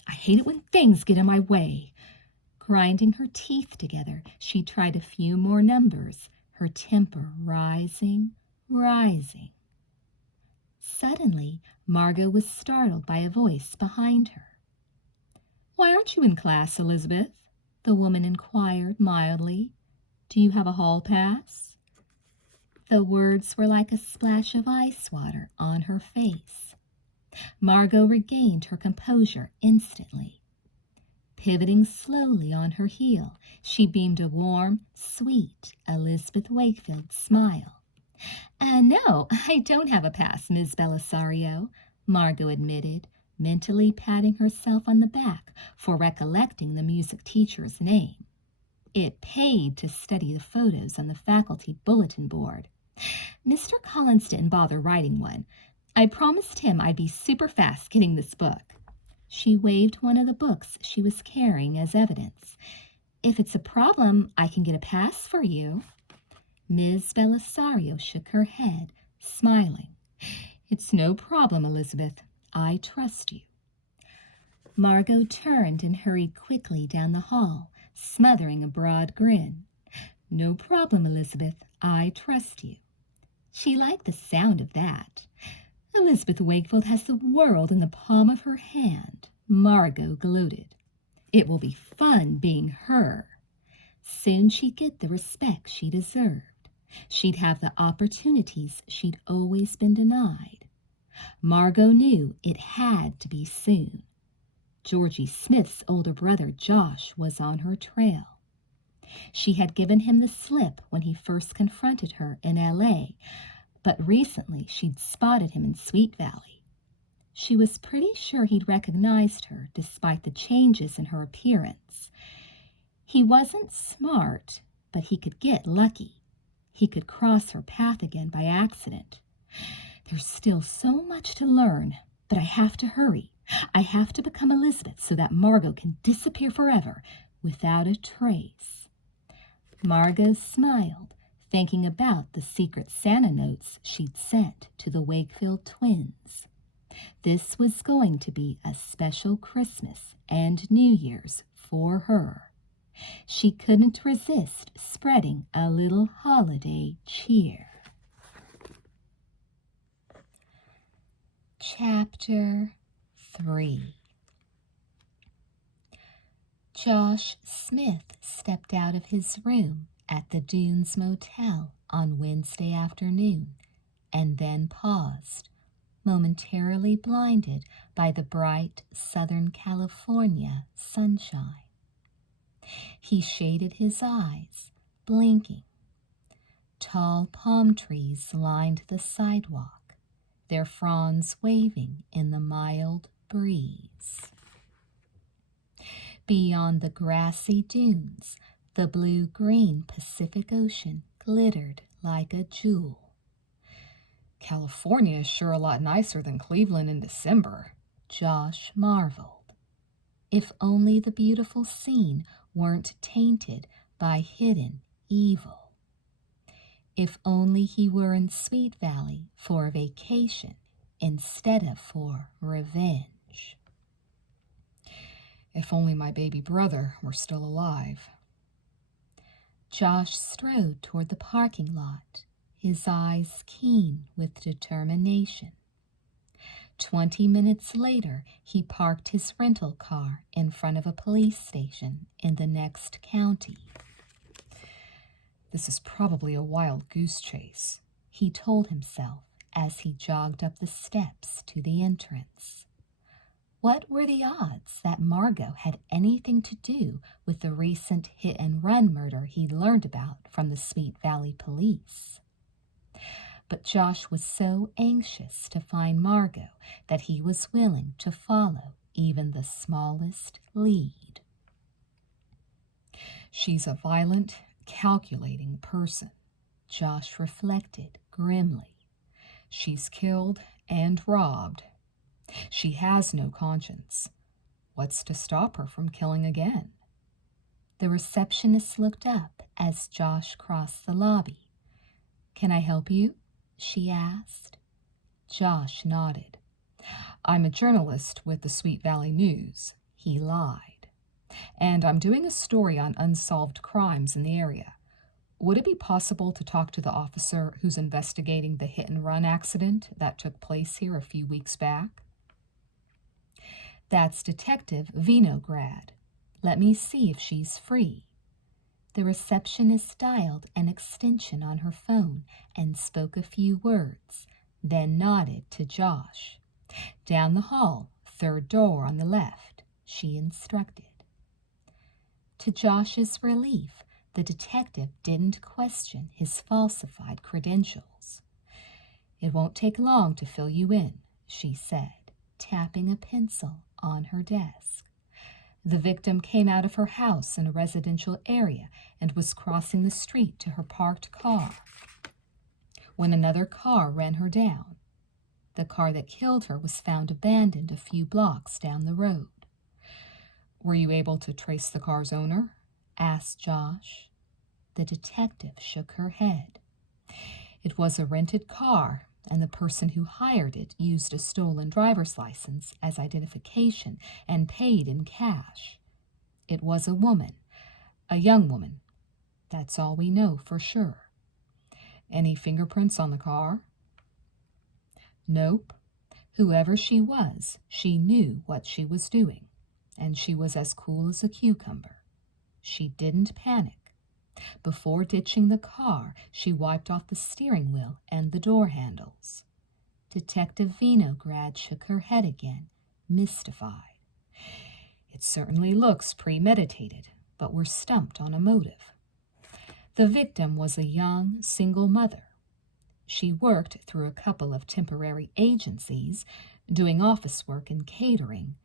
I hate it when things get in my way. Grinding her teeth together, she tried a few more numbers, her temper rising, rising. Suddenly, Margot was startled by a voice behind her. "Why aren't you in class, Elizabeth?" The woman inquired mildly. "Do you have a hall pass?" The words were like a splash of ice water on her face. Margot regained her composure instantly. Pivoting slowly on her heel, she beamed a warm, sweet Elizabeth Wakefield smile. No, I don't have a pass, Ms. Belisario," Margot admitted, mentally patting herself on the back for recollecting the music teacher's name. It paid to study the photos on the faculty bulletin board. "Mr. Collins didn't bother writing one. I promised him I'd be super fast getting this book." She waved one of the books she was carrying as evidence. "If it's a problem, I can get a pass for you." Ms. Belisario shook her head, smiling. "It's no problem, Elizabeth. I trust you." Margot turned and hurried quickly down the hall, smothering a broad grin. "No problem, Elizabeth. I trust you." She liked the sound of that. Elizabeth Wakefield has the world in the palm of her hand, Margot gloated. It will be fun being her. Soon she'd get the respect she deserved. She'd have the opportunities she'd always been denied. Margot knew it had to be soon. Georgie Smith's older brother, Josh, was on her trail. She had given him the slip when he first confronted her in L.A., but recently she'd spotted him in Sweet Valley. She was pretty sure he'd recognized her despite the changes in her appearance. He wasn't smart, but he could get lucky. He could cross her path again by accident. "There's still so much to learn, but I have to hurry. I have to become Elizabeth so that Margot can disappear forever without a trace." Margot smiled, thinking about the secret Santa notes she'd sent to the Wakefield twins. This was going to be a special Christmas and New Year's for her. She couldn't resist spreading a little holiday cheer. Chapter 3. Josh Smith stepped out of his room at the Dunes Motel on Wednesday afternoon and then paused, momentarily blinded by the bright Southern California sunshine. He shaded his eyes, blinking. Tall palm trees lined the sidewalk, their fronds waving in the mild breeze. Beyond the grassy dunes, the blue-green Pacific Ocean glittered like a jewel. "California is sure a lot nicer than Cleveland in December," Josh marveled. If only the beautiful scene weren't tainted by hidden evil. If only he were in Sweet Valley for a vacation instead of for revenge. "If only my baby brother were still alive." Josh strode toward the parking lot, his eyes keen with determination. 20 minutes later, he parked his rental car in front of a police station in the next county. "This is probably a wild goose chase," he told himself as he jogged up the steps to the entrance. What were the odds that Margot had anything to do with the recent hit-and-run murder he'd learned about from the Sweet Valley police? But Josh was so anxious to find Margot that he was willing to follow even the smallest lead. "She's a violent, calculating person," Josh reflected grimly. "She's killed and robbed. She has no conscience. What's to stop her from killing again?" The receptionist looked up as Josh crossed the lobby. "Can I help you?" she asked. Josh nodded. "I'm a journalist with the Sweet Valley News," he lied. and I'm doing a story on unsolved crimes in the area. Would it be possible to talk to the officer who's investigating the hit-and-run accident that took place here a few weeks back? That's Detective Vinograd. Let me see if she's free. The receptionist dialed an extension on her phone and spoke a few words, then nodded to Josh. Down the hall, third door on the left, she instructed. To Josh's relief, the detective didn't question his falsified credentials. It won't take long to fill you in, she said, tapping a pencil on her desk. The victim came out of her house in a residential area and was crossing the street to her parked car when another car ran her down. The car that killed her was found abandoned a few blocks down the road. Were you able to trace the car's owner? Asked Josh. The detective shook her head. It was a rented car, and the person who hired it used a stolen driver's license as identification and paid in cash. It was a woman, a young woman. That's all we know for sure. Any fingerprints on the car? Nope. Whoever she was, she knew what she was doing, and she was as cool as a cucumber. She didn't panic. Before ditching the car, she wiped off the steering wheel and the door handles. Detective Vinograd shook her head again, mystified. It certainly looks premeditated, but we're stumped on a motive. The victim was a young, single mother. She worked through a couple of temporary agencies, doing office work and catering.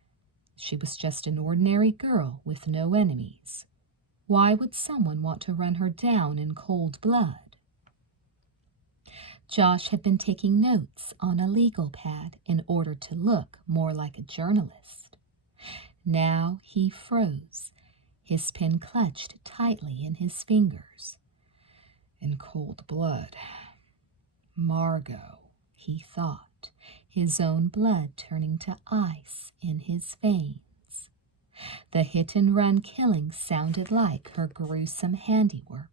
She was just an ordinary girl with no enemies. Why would someone want to run her down in cold blood? Josh had been taking notes on a legal pad in order to look more like a journalist. Now he froze, his pen clutched tightly in his fingers. In cold blood. Margo, he thought, his own blood turning to ice in his veins. The hit-and-run killing sounded like her gruesome handiwork.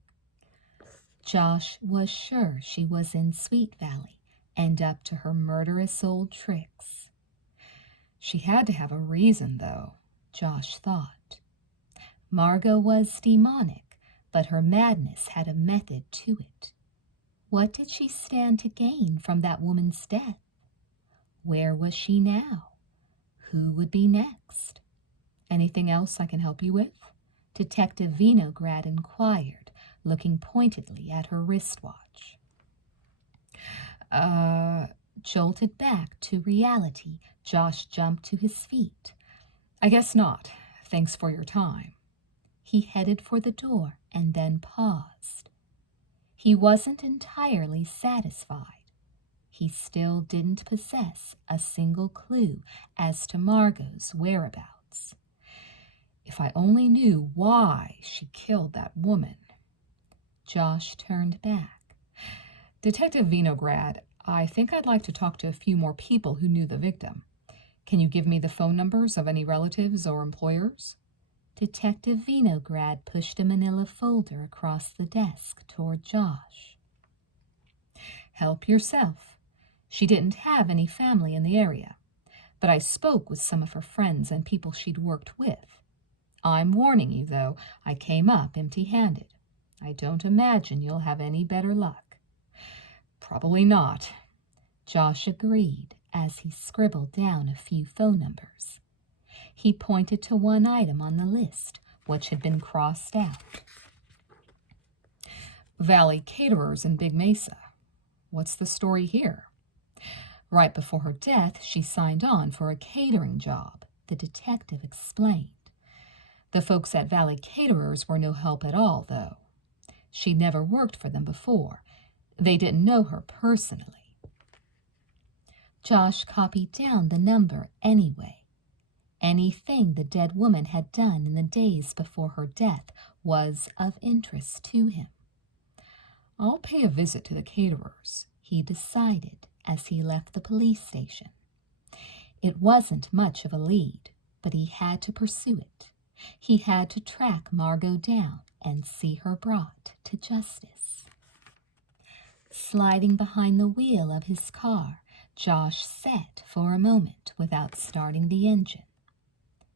Josh was sure she was in Sweet Valley and up to her murderous old tricks. She had to have a reason, though, Josh thought. Margo was demonic, but her madness had a method to it. What did she stand to gain from that woman's death? Where was she now? Who would be next? Anything else I can help you with? Detective Vinograd inquired, looking pointedly at her wristwatch. Jolted back to reality, Josh jumped to his feet. I guess not. Thanks for your time. He headed for the door and then paused. He wasn't entirely satisfied. He still didn't possess a single clue as to Margot's whereabouts. If I only knew why she killed that woman. Josh turned back. Detective Vinograd, I think I'd like to talk to a few more people who knew the victim. Can you give me the phone numbers of any relatives or employers? Detective Vinograd pushed a manila folder across the desk toward Josh. Help yourself. She didn't have any family in the area, but I spoke with some of her friends and people she'd worked with. I'm warning you, though, I came up empty-handed. I don't imagine you'll have any better luck. Probably not, Josh agreed as he scribbled down a few phone numbers. He pointed to one item on the list, which had been crossed out. Valley Caterers in Big Mesa. What's the story here? Right before her death, she signed on for a catering job, the detective explained. The folks at Valley Caterers were no help at all, though. She'd never worked for them before. They didn't know her personally. Josh copied down the number anyway. Anything the dead woman had done in the days before her death was of interest to him. I'll pay a visit to the caterers, he decided as he left the police station. It wasn't much of a lead, but he had to pursue it. He had to track Margot down and see her brought to justice. Sliding behind the wheel of his car, Josh sat for a moment without starting the engine.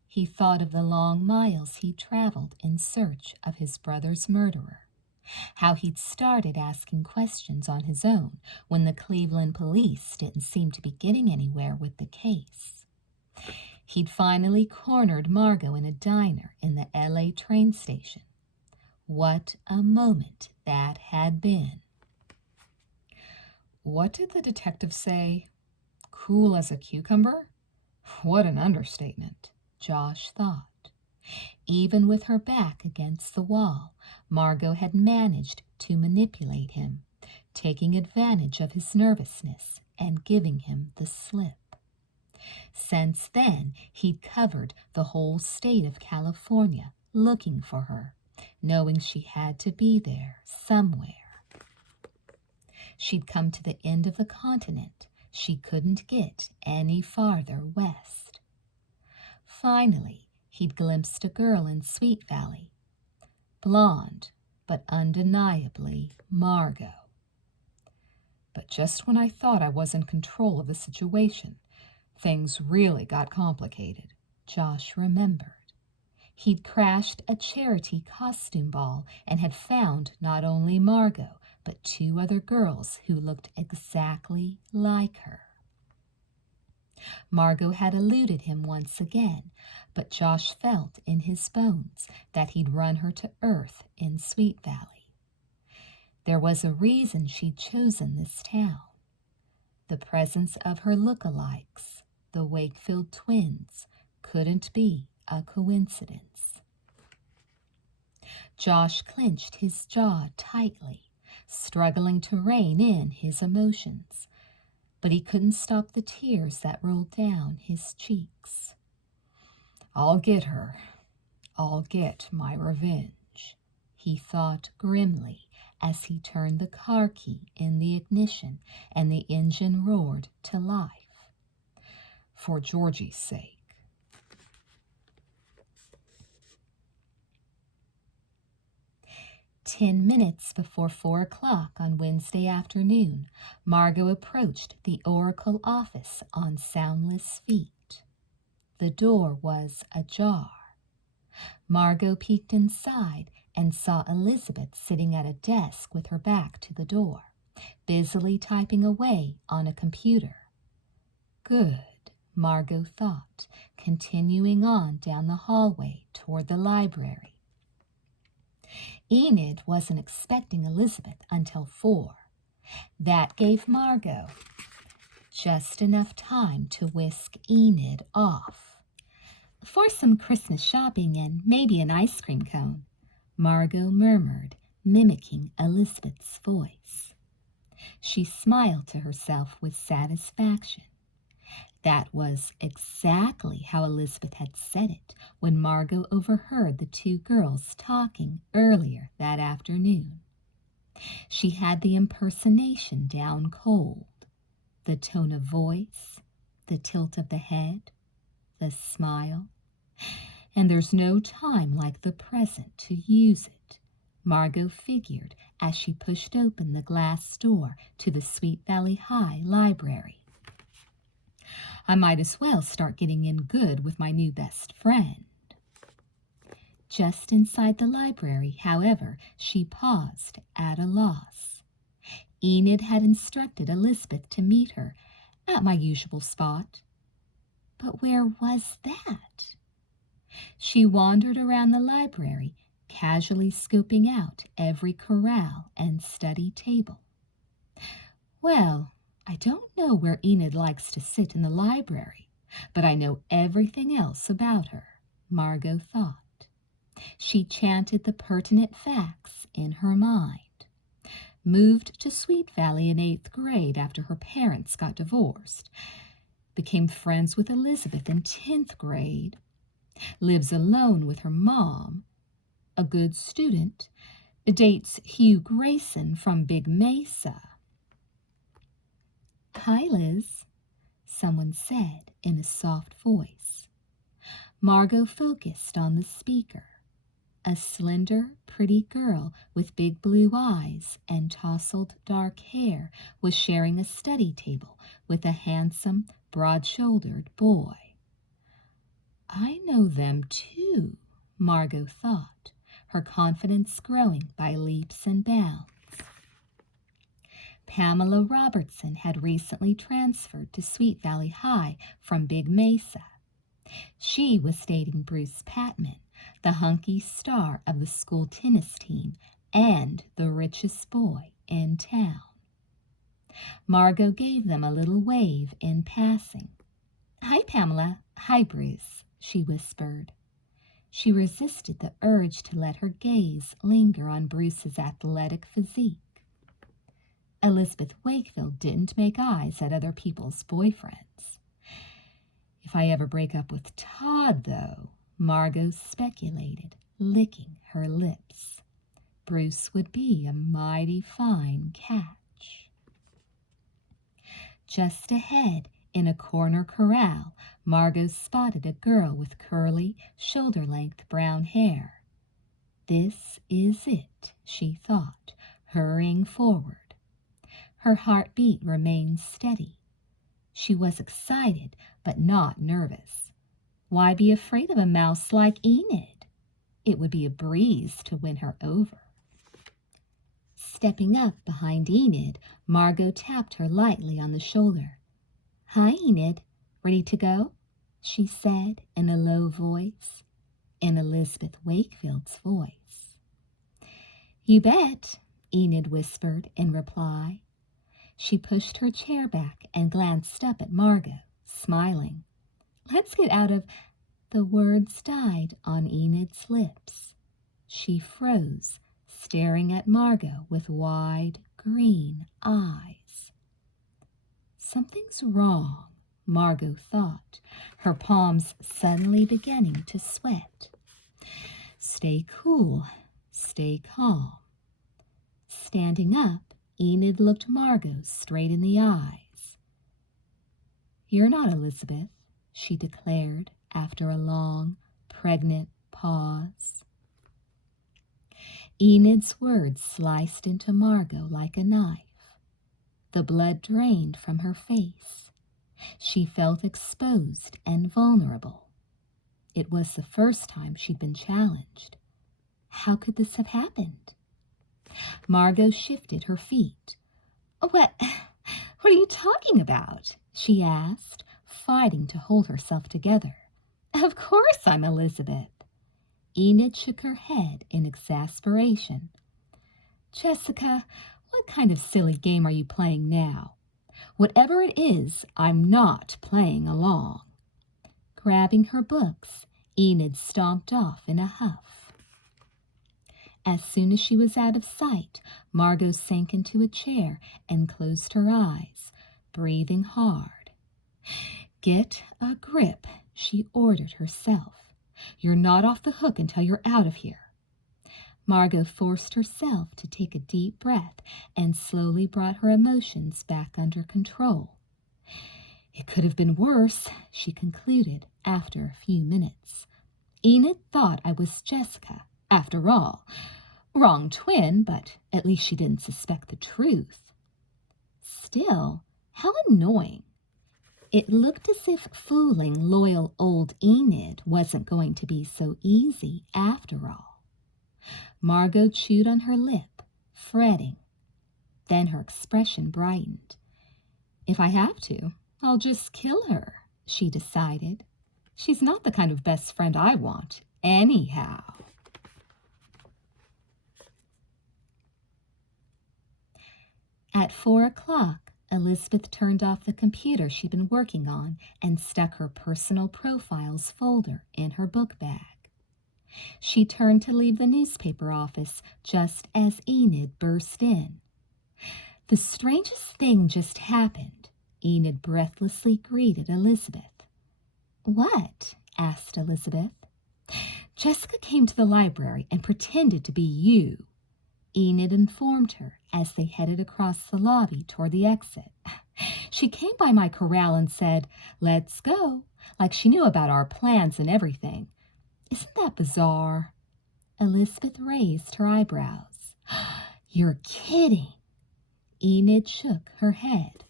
He thought of the long miles he traveled in search of his brother's murderer, how he'd started asking questions on his own when the Cleveland police didn't seem to be getting anywhere with the case. He'd finally cornered Margo in a diner in the LA train station. What a moment that had been. What did the detective say? Cool as a cucumber? What an understatement, Josh thought. Even with her back against the wall, Margo had managed to manipulate him, taking advantage of his nervousness and giving him the slip. Since then, he'd covered the whole state of California looking for her, knowing she had to be there somewhere. She'd come to the end of the continent. She couldn't get any farther west. Finally, he'd glimpsed a girl in Sweet Valley. Blonde, but undeniably Margo. But just when I thought I was in control of the situation, things really got complicated, Josh remembered. He'd crashed a charity costume ball and had found not only Margo, but 2 other girls who looked exactly like her. Margo had eluded him once again, but Josh felt in his bones that he'd run her to earth in Sweet Valley. There was a reason she'd chosen this town. The presence of her lookalikes, the Wakefield twins, couldn't be a coincidence. Josh clenched his jaw tightly, struggling to rein in his emotions, but he couldn't stop the tears that rolled down his cheeks. I'll get her. I'll get my revenge, he thought grimly as he turned the car key in the ignition and the engine roared to life. For Georgie's sake. 10 minutes before 4 o'clock on Wednesday afternoon, Margo approached the Oracle office on soundless feet. The door was ajar. Margo peeked inside and saw Elizabeth sitting at a desk with her back to the door, busily typing away on a computer. Good, Margo thought, continuing on down the hallway toward the library. Enid wasn't expecting Elizabeth until 4. That gave Margo just enough time to whisk Enid off. For some Christmas shopping and maybe an ice cream cone, Margo murmured, mimicking Elizabeth's voice. She smiled to herself with satisfaction. That was exactly how Elizabeth had said it when Margo overheard the 2 girls talking earlier that afternoon. She had the impersonation down cold. The tone of voice, the tilt of the head, the smile. And there's no time like the present to use it, Margo figured as she pushed open the glass door to the Sweet Valley High Library. I might as well start getting in good with my new best friend. Just inside the library, however, she paused at a loss. Enid had instructed Elizabeth to meet her at my usual spot. But where was that? She wandered around the library, casually scooping out every corral and study table. Well, I don't know where Enid likes to sit in the library, but I know everything else about her, Margo thought. She chanted the pertinent facts in her mind. Moved to Sweet Valley in 8th grade after her parents got divorced. Became friends with Elizabeth in 10th grade. Lives alone with her mom. A good student. Dates Hugh Grayson from Big Mesa. Hi, Liz, someone said in a soft voice. Margot focused on the speaker. A slender, pretty girl with big blue eyes and tousled dark hair was sharing a study table with a handsome, broad-shouldered boy. I know them too, Margot thought, her confidence growing by leaps and bounds. Pamela Robertson had recently transferred to Sweet Valley High from Big Mesa. She was dating Bruce Patman, the hunky star of the school tennis team and the richest boy in town. Margot gave them a little wave in passing. "Hi, Pamela. Hi, Bruce," she whispered. She resisted the urge to let her gaze linger on Bruce's athletic physique. Elizabeth Wakefield didn't make eyes at other people's boyfriends. If I ever break up with Todd, though, Margot speculated, licking her lips, Bruce would be a mighty fine catch. Just ahead, in a corner corral, Margot spotted a girl with curly, shoulder-length brown hair. This is it, she thought, hurrying forward. Her heartbeat remained steady. She was excited, but not nervous. Why be afraid of a mouse like Enid? It would be a breeze to win her over. Stepping up behind Enid, Margot tapped her lightly on the shoulder. "Hi, Enid. Ready to go?" she said in a low voice, in Elizabeth Wakefield's voice. "You bet," Enid whispered in reply. She pushed her chair back and glanced up at Margot, smiling. "Let's get out of—" The words died on Enid's lips. She froze, staring at Margot with wide, green eyes. Something's wrong, Margot thought, her palms suddenly beginning to sweat. Stay cool, stay calm. Standing up, Enid looked Margot straight in the eyes. "You're not Elizabeth," she declared after a long, pregnant pause. Enid's words sliced into Margot like a knife. The blood drained from her face. She felt exposed and vulnerable. It was the first time she'd been challenged. How could this have happened? Margot shifted her feet. What are you talking about?" she asked, fighting to hold herself together. "Of course I'm Elizabeth." Enid shook her head in exasperation. "Jessica, what kind of silly game are you playing now? Whatever it is, I'm not playing along." Grabbing her books, Enid stomped off in a huff. As soon as she was out of sight, Margot sank into a chair and closed her eyes, breathing hard. "Get a grip," she ordered herself. "You're not off the hook until you're out of here." Margot forced herself to take a deep breath and slowly brought her emotions back under control. "It could have been worse," she concluded after a few minutes. "Enid thought I was Jessica, after all. Wrong twin, but at least she didn't suspect the truth. Still, how annoying. It looked as if fooling loyal old Enid wasn't going to be so easy after all." Margot chewed on her lip, fretting. Then her expression brightened. "If I have to, I'll just kill her," she decided. "She's not the kind of best friend I want, anyhow." At 4 o'clock, Elizabeth turned off the computer she'd been working on and stuck her personal profiles folder in her book bag. She turned to leave the newspaper office just as Enid burst in. "The strangest thing just happened," Enid breathlessly greeted Elizabeth. "What?" asked Elizabeth. "Jessica came to the library and pretended to be you," Enid informed her as they headed across the lobby toward the exit. "She came by my corral and said, 'Let's go. like she knew about our plans and everything. Isn't that bizarre?" Elizabeth raised her eyebrows. "You're kidding." Enid shook her head.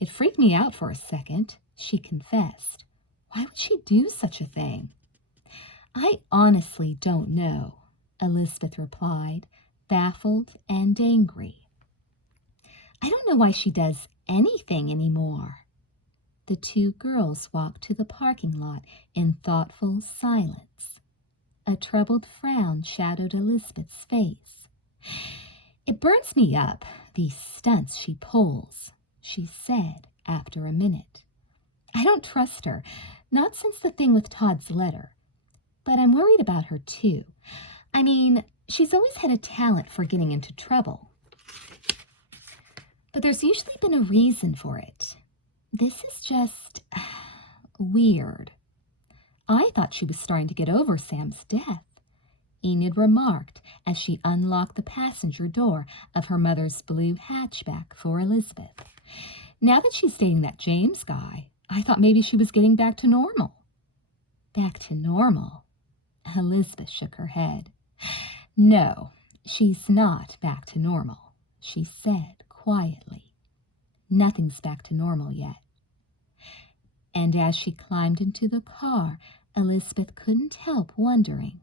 "It freaked me out for a second," she confessed. "Why would she do such a thing?" "I honestly don't know," Elizabeth replied, baffled and angry. "I don't know why she does anything anymore." The two girls walked to the parking lot in thoughtful silence. A troubled frown shadowed Elizabeth's face. "It burns me up, these stunts she pulls," she said after a minute. "I don't trust her, not since the thing with Todd's letter. But I'm worried about her, too. I mean, she's always had a talent for getting into trouble. But there's usually been a reason for it. This is just weird." "I thought she was starting to get over Sam's death," Enid remarked as she unlocked the passenger door of her mother's blue hatchback for Elizabeth. "Now that she's dating that James guy, I thought maybe she was getting back to normal." "Back to normal?" Elizabeth shook her head. "No, she's not back to normal," she said quietly. "Nothing's back to normal yet." And as she climbed into the car, Elizabeth couldn't help wondering.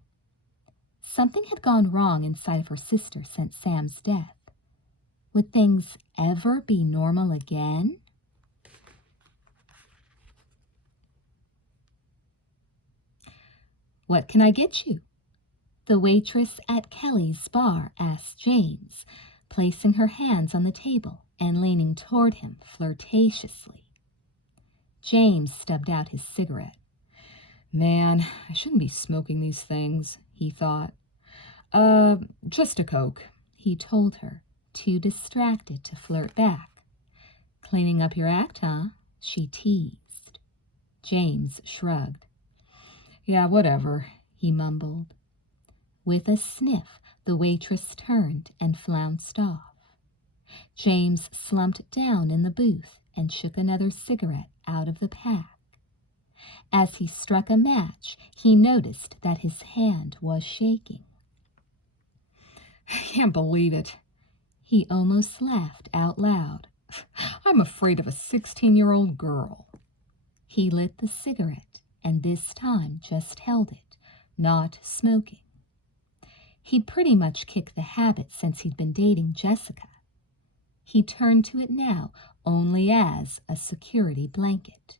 Something had gone wrong inside of her sister since Sam's death. Would things ever be normal again? "What can I get you?" the waitress at Kelly's bar asked James, placing her hands on the table and leaning toward him flirtatiously. James stubbed out his cigarette. "Man, I shouldn't be smoking these things," he thought. Just a Coke," he told her, too distracted to flirt back. "Cleaning up your act, huh?" she teased. James shrugged. "Yeah, whatever," he mumbled. With a sniff, the waitress turned and flounced off. James slumped down in the booth and shook another cigarette out of the pack. As he struck a match, he noticed that his hand was shaking. "I can't believe it." He almost laughed out loud. "I'm afraid of a 16-year-old girl." He lit the cigarette and this time just held it, not smoking. He'd pretty much kicked the habit since he'd been dating Jessica. He turned to it now only as a security blanket.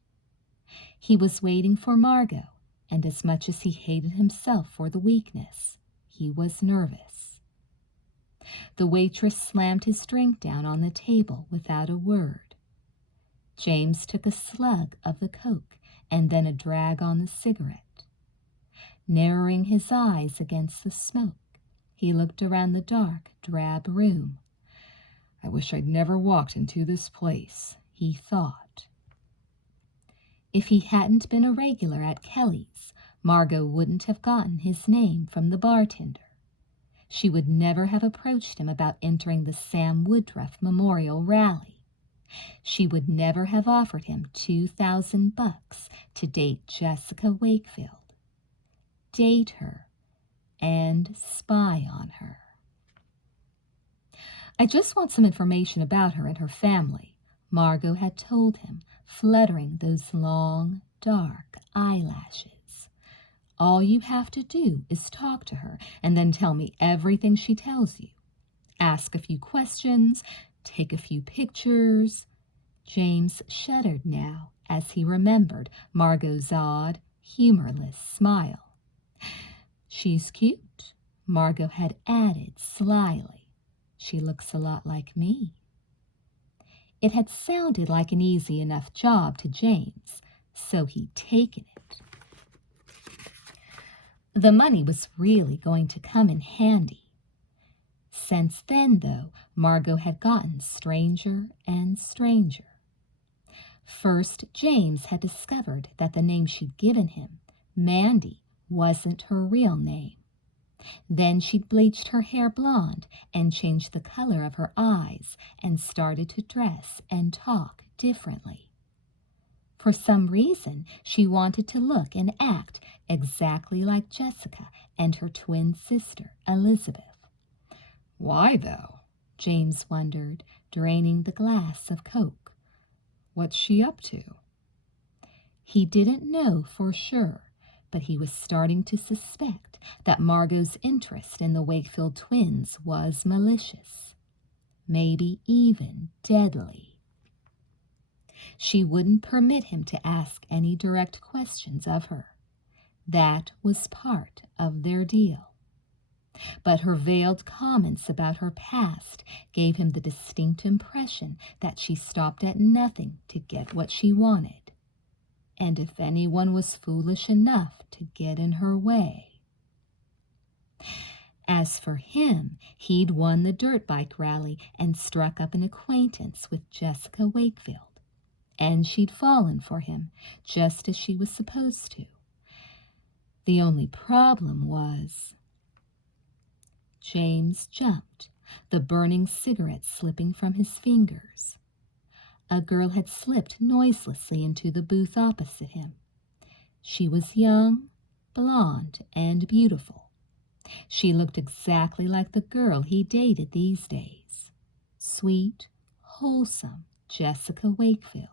He was waiting for Margot, and as much as he hated himself for the weakness, he was nervous. The waitress slammed his drink down on the table without a word. James took a slug of the Coke and then a drag on the cigarette. Narrowing his eyes against the smoke, he looked around the dark, drab room. "I wish I'd never walked into this place," he thought. If he hadn't been a regular at Kelly's, Margo wouldn't have gotten his name from the bartender. She would never have approached him about entering the Sam Woodruff Memorial Rally. She would never have offered him $2,000 to date Jessica Wakefield. Date her and spy on her. "I just want some information about her and her family," Margo had told him, fluttering those long, dark eyelashes. "All you have to do is talk to her and then tell me everything she tells you. Ask a few questions, take a few pictures." James shuddered now as he remembered Margot's odd, humorless smile. "She's cute," Margo had added slyly. "She looks a lot like me." It had sounded like an easy enough job to James, so he'd taken it. The money was really going to come in handy. Since then, though, Margo had gotten stranger and stranger. First, James had discovered that the name she'd given him, Mandy, wasn't her real name. Then she'd bleached her hair blonde and changed the color of her eyes and started to dress and talk differently. For some reason, she wanted to look and act exactly like Jessica and her twin sister, Elizabeth. Why, though? James wondered, draining the glass of Coke. What's she up to? He didn't know for sure, but he was starting to suspect that Margot's interest in the Wakefield twins was malicious, maybe even deadly. She wouldn't permit him to ask any direct questions of her. That was part of their deal. But her veiled comments about her past gave him the distinct impression that she stopped at nothing to get what she wanted. And if anyone was foolish enough to get in her way. As for him, he'd won the dirt bike rally and struck up an acquaintance with Jessica Wakefield. And she'd fallen for him, just as she was supposed to. The only problem was... James jumped, the burning cigarette slipping from his fingers. A girl had slipped noiselessly into the booth opposite him. She was young, blonde, and beautiful. She looked exactly like the girl he dated these days. Sweet, wholesome Jessica Wakefield.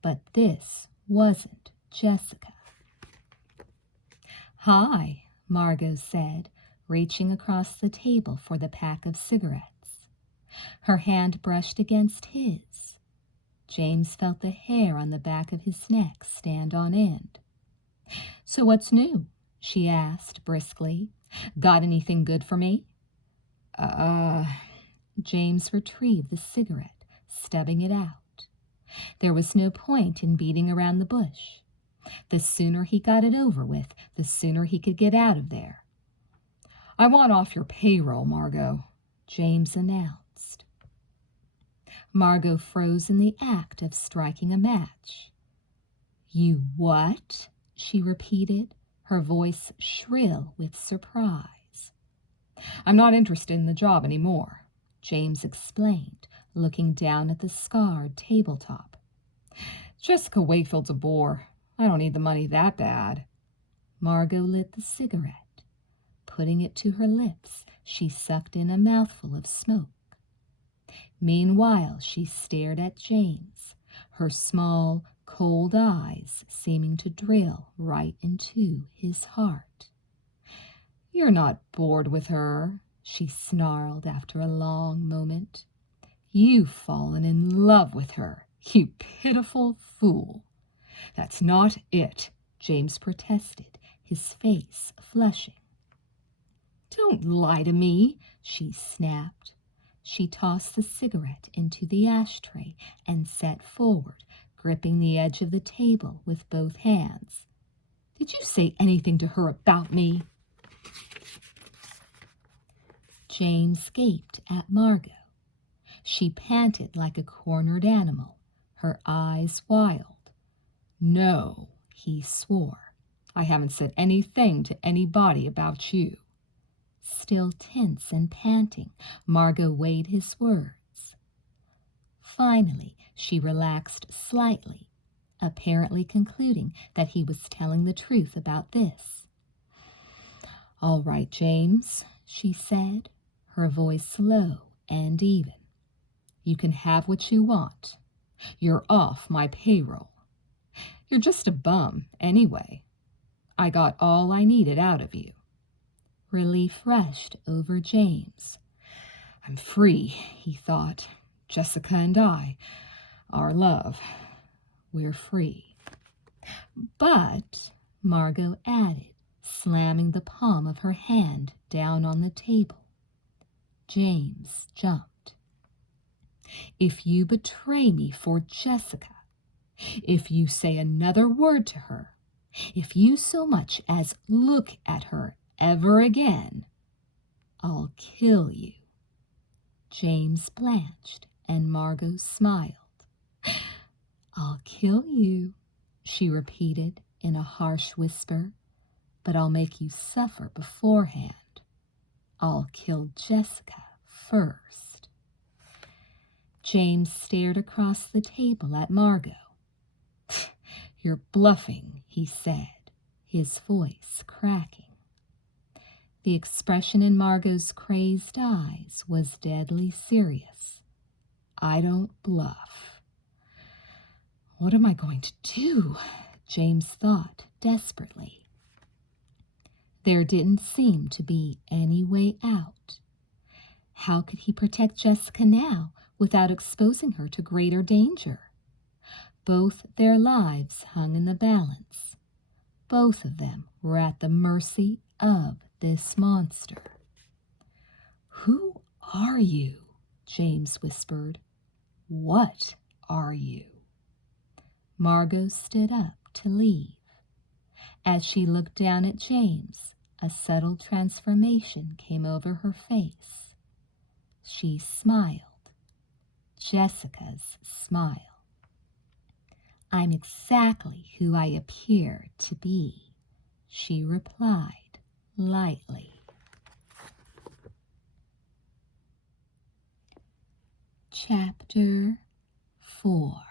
But this wasn't Jessica. "Hi," Margot said, reaching across the table for the pack of cigarettes. Her hand brushed against his. James felt the hair on the back of his neck stand on end. "So what's new?" she asked briskly. "Got anything good for me?" James retrieved the cigarette, stubbing it out. There was no point in beating around the bush. The sooner he got it over with, the sooner he could get out of there. "I want off your payroll, Margo," James announced. Margot froze in the act of striking a match. "You what?" she repeated, her voice shrill with surprise. "I'm not interested in the job anymore," James explained, looking down at the scarred tabletop. "Jessica Wakefield's a bore. I don't need the money that bad." Margot lit the cigarette. Putting it to her lips, she sucked in a mouthful of smoke. Meanwhile, she stared at James, her small, cold eyes seeming to drill right into his heart. "You're not bored with her," she snarled after a long moment. "You've fallen in love with her, you pitiful fool." "That's not it," James protested, his face flushing. "Don't lie to me," she snapped. She tossed the cigarette into the ashtray and sat forward, gripping the edge of the table with both hands. "Did you say anything to her about me?" James gaped at Margot. She panted like a cornered animal, her eyes wild. "No," he swore. "I haven't said anything to anybody about you." Still tense and panting, Margot weighed his words. Finally, she relaxed slightly, apparently concluding that he was telling the truth about this. "All right, James," she said, her voice low and even. "You can have what you want. You're off my payroll. You're just a bum, anyway. I got all I needed out of you." Relief rushed over James. "I'm free," he thought. "Jessica and I, our love, we're free." "But," Margot added, slamming the palm of her hand down on the table. James jumped. "If you betray me for Jessica, if you say another word to her, if you so much as look at her ever again, I'll kill you." James blanched and Margot smiled. "I'll kill you," she repeated in a harsh whisper, "but I'll make you suffer beforehand. I'll kill Jessica first." James stared across the table at Margot. "You're bluffing," he said, his voice cracking. The expression in Margot's crazed eyes was deadly serious. "I don't bluff." What am I going to do? James thought desperately. There didn't seem to be any way out. How could he protect Jessica now without exposing her to greater danger? Both their lives hung in the balance. Both of them were at the mercy of this monster. "Who are you?" James whispered. "What are you?" Margot stood up to leave. As she looked down at James, a subtle transformation came over her face. She smiled. Jessica's smile. "I'm exactly who I appear to be," she replied lightly. Chapter 4.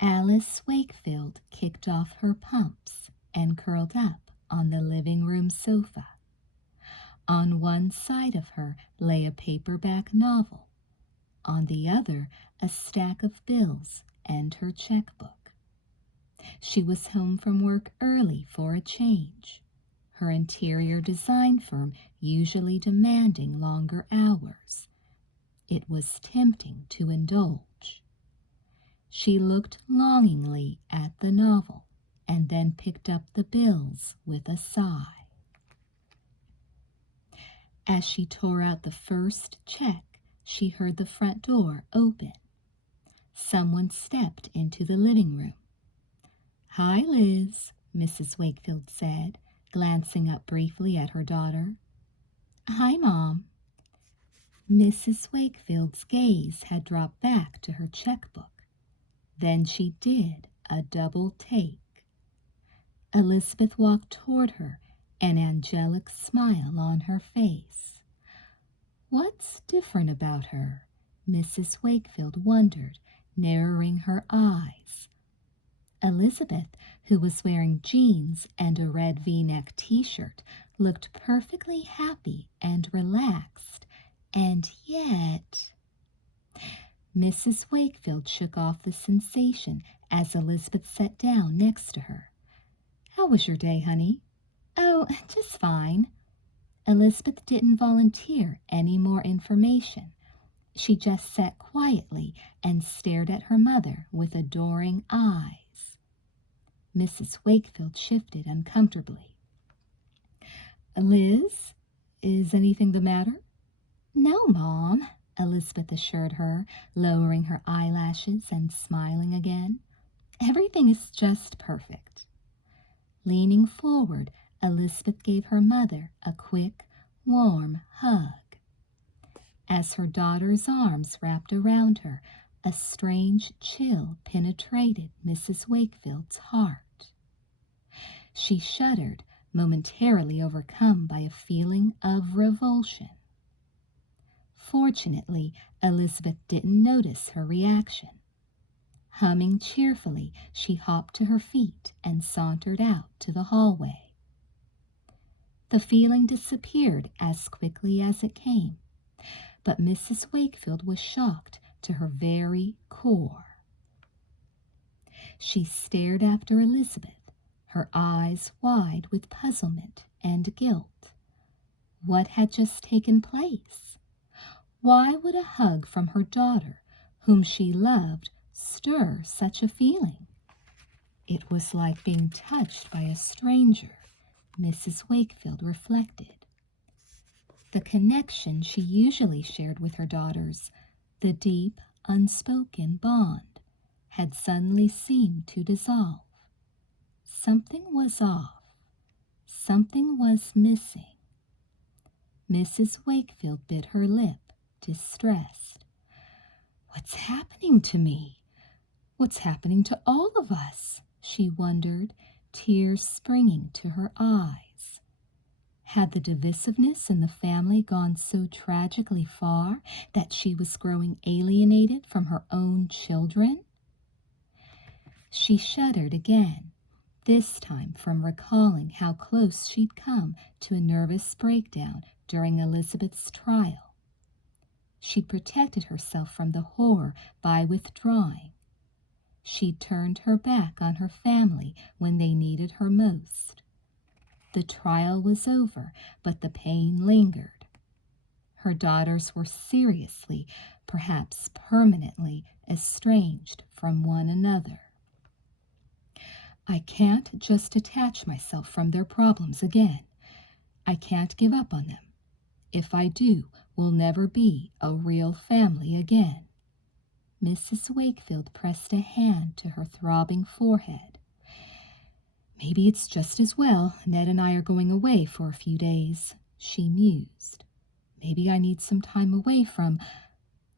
Alice Wakefield kicked off her pumps and curled up on the living room sofa. On one side of her lay a paperback novel, on the other a stack of bills and her checkbook. She was home from work early for a change, her interior design firm usually demanding longer hours. It was tempting to indulge. She looked longingly at the novel and then picked up the bills with a sigh. As she tore out the first check, she heard the front door open. Someone stepped into the living room. "Hi, Liz," Mrs. Wakefield said, glancing up briefly at her daughter. "Hi, Mom." Mrs. Wakefield's gaze had dropped back to her checkbook. Then she did a double take. Elizabeth walked toward her, an angelic smile on her face. What's different about her? Mrs. Wakefield wondered, narrowing her eyes. Elizabeth, who was wearing jeans and a red V-neck t-shirt, looked perfectly happy and relaxed, and yet... Mrs. Wakefield shook off the sensation as Elizabeth sat down next to her. "How was your day, honey?" "Oh, just fine." Elizabeth didn't volunteer any more information. She just sat quietly and stared at her mother with adoring eyes. Mrs. Wakefield shifted uncomfortably. "Liz, is anything the matter?" "No, Mom," Elizabeth assured her, lowering her eyelashes and smiling again. "Everything is just perfect." Leaning forward, Elizabeth gave her mother a quick, warm hug. As her daughter's arms wrapped around her, a strange chill penetrated Mrs. Wakefield's heart. She shuddered, momentarily overcome by a feeling of revulsion. Fortunately, Elizabeth didn't notice her reaction. Humming cheerfully, she hopped to her feet and sauntered out to the hallway. The feeling disappeared as quickly as it came, but Mrs. Wakefield was shocked to her very core. She stared after Elizabeth, her eyes wide with puzzlement and guilt. What had just taken place? Why would a hug from her daughter, whom she loved, stir such a feeling? It was like being touched by a stranger, Mrs. Wakefield reflected. The connection she usually shared with her daughters, the deep, unspoken bond, had suddenly seemed to dissolve. Something was off. Something was missing. Mrs. Wakefield bit her lip, distressed. "What's happening to me? What's happening to all of us?" she wondered, tears springing to her eyes. Had the divisiveness in the family gone so tragically far that she was growing alienated from her own children? She shuddered again, this time from recalling how close she'd come to a nervous breakdown during Elizabeth's trial. She'd protected herself from the horror by withdrawing. She'd turned her back on her family when they needed her most. The trial was over, but the pain lingered. Her daughters were seriously, perhaps permanently, estranged from one another. I can't just detach myself from their problems again. I can't give up on them. If I do, we'll never be a real family again. Mrs. Wakefield pressed a hand to her throbbing forehead. Maybe it's just as well Ned and I are going away for a few days, she mused. Maybe I need some time away from...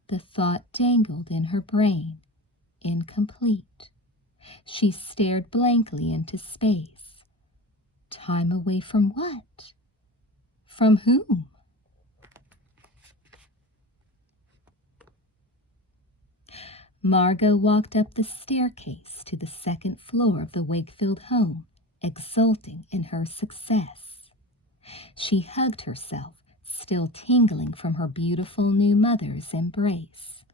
The thought dangled in her brain, incomplete. She stared blankly into space. Time away from what? From whom? Margot walked up the staircase to the second floor of the Wakefield home, exulting in her success. She hugged herself, still tingling from her beautiful new mother's embrace.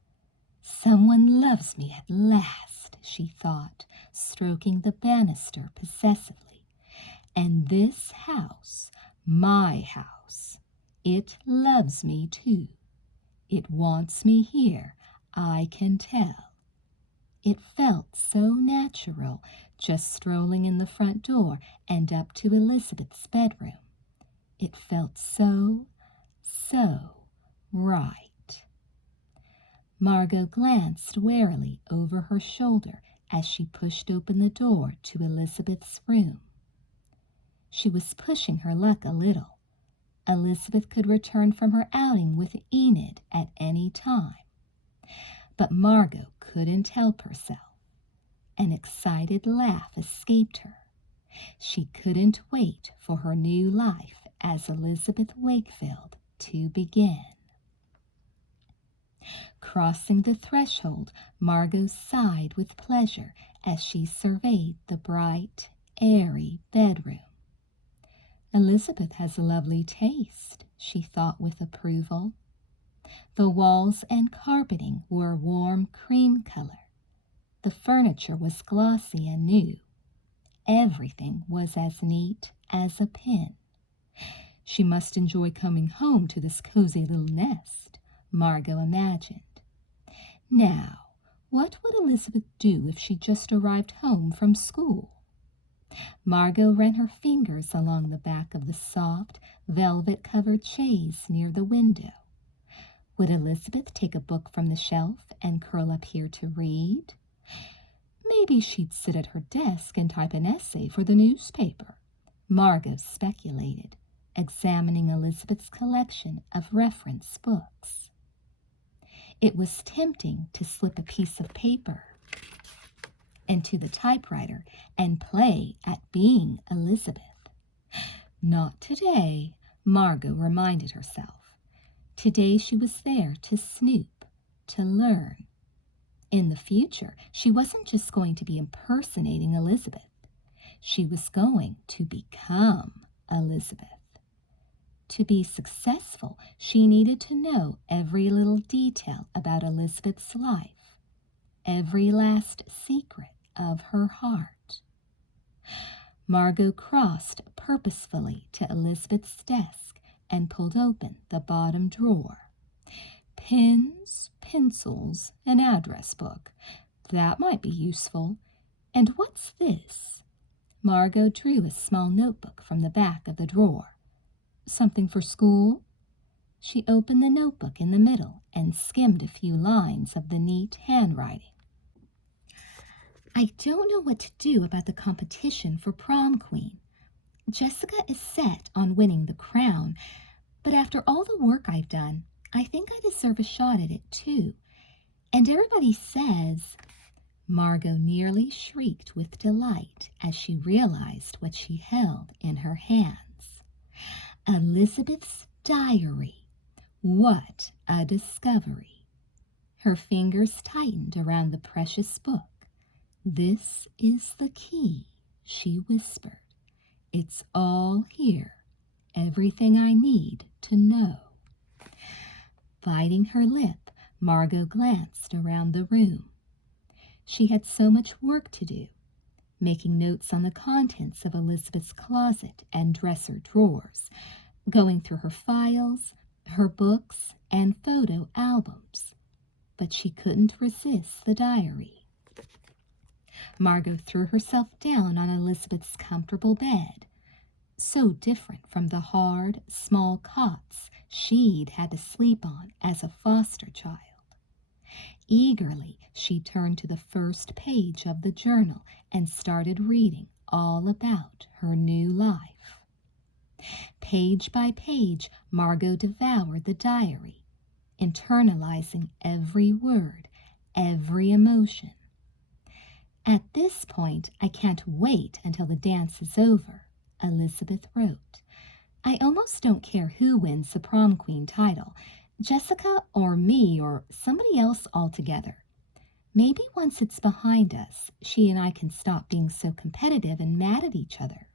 Someone loves me at last, she thought, stroking the banister possessively. And this house, my house, it loves me too. It wants me here, I can tell. It felt so natural, just strolling in the front door and up to Elizabeth's bedroom. It felt so right. Margot glanced warily over her shoulder as she pushed open the door to Elizabeth's room. She was pushing her luck a little. Elizabeth could return from her outing with Enid at any time. But Margot couldn't help herself. An excited laugh escaped her. She couldn't wait for her new life as Elizabeth Wakefield to begin. Crossing the threshold, Margot sighed with pleasure as she surveyed the bright, airy bedroom. Elizabeth has a lovely taste, she thought with approval. The walls and carpeting were warm cream color. The furniture was glossy and new. Everything was as neat as a pin. She must enjoy coming home to this cozy little nest, Margot imagined. Now, what would Elizabeth do if she just arrived home from school? Margot ran her fingers along the back of the soft, velvet-covered chaise near the window. Would Elizabeth take a book from the shelf and curl up here to read? Maybe she'd sit at her desk and type an essay for the newspaper, Margot speculated, examining Elizabeth's collection of reference books. It was tempting to slip a piece of paper into the typewriter and play at being Elizabeth. Not today, Margot reminded herself. Today she was there to snoop, to learn. In the future, she wasn't just going to be impersonating Elizabeth. She was going to become Elizabeth. To be successful, she needed to know every little detail about Elizabeth's life, every last secret of her heart. Margot crossed purposefully to Elizabeth's desk and pulled open the bottom drawer. Pens, pencils, an address book. That might be useful. And what's this? Margot drew a small notebook from the back of the drawer. Something for school? She opened the notebook in the middle and skimmed a few lines of the neat handwriting. I don't know what to do about the competition for prom queen. Jessica is set on winning the crown, but after all the work I've done, I think I deserve a shot at it too. And everybody says... Margot nearly shrieked with delight as she realized what she held in her hands. Elizabeth's diary. What a discovery. Her fingers tightened around the precious book. "This is the key," she whispered. "It's all here, everything I need to know." Biting her lip, Margot glanced around the room. She had so much work to do, making notes on the contents of Elizabeth's closet and dresser drawers, going through her files, her books, and photo albums. But she couldn't resist the diary. Margot threw herself down on Elizabeth's comfortable bed, so different from the hard, small cots she'd had to sleep on as a foster child. Eagerly, she turned to the first page of the journal and started reading all about her new life. Page by page, Margot devoured the diary, internalizing every word, every emotion. "At this point, I can't wait until the dance is over," Elizabeth wrote. "I almost don't care who wins the prom queen title, Jessica or me or somebody else altogether. Maybe once it's behind us, she and I can stop being so competitive and mad at each other."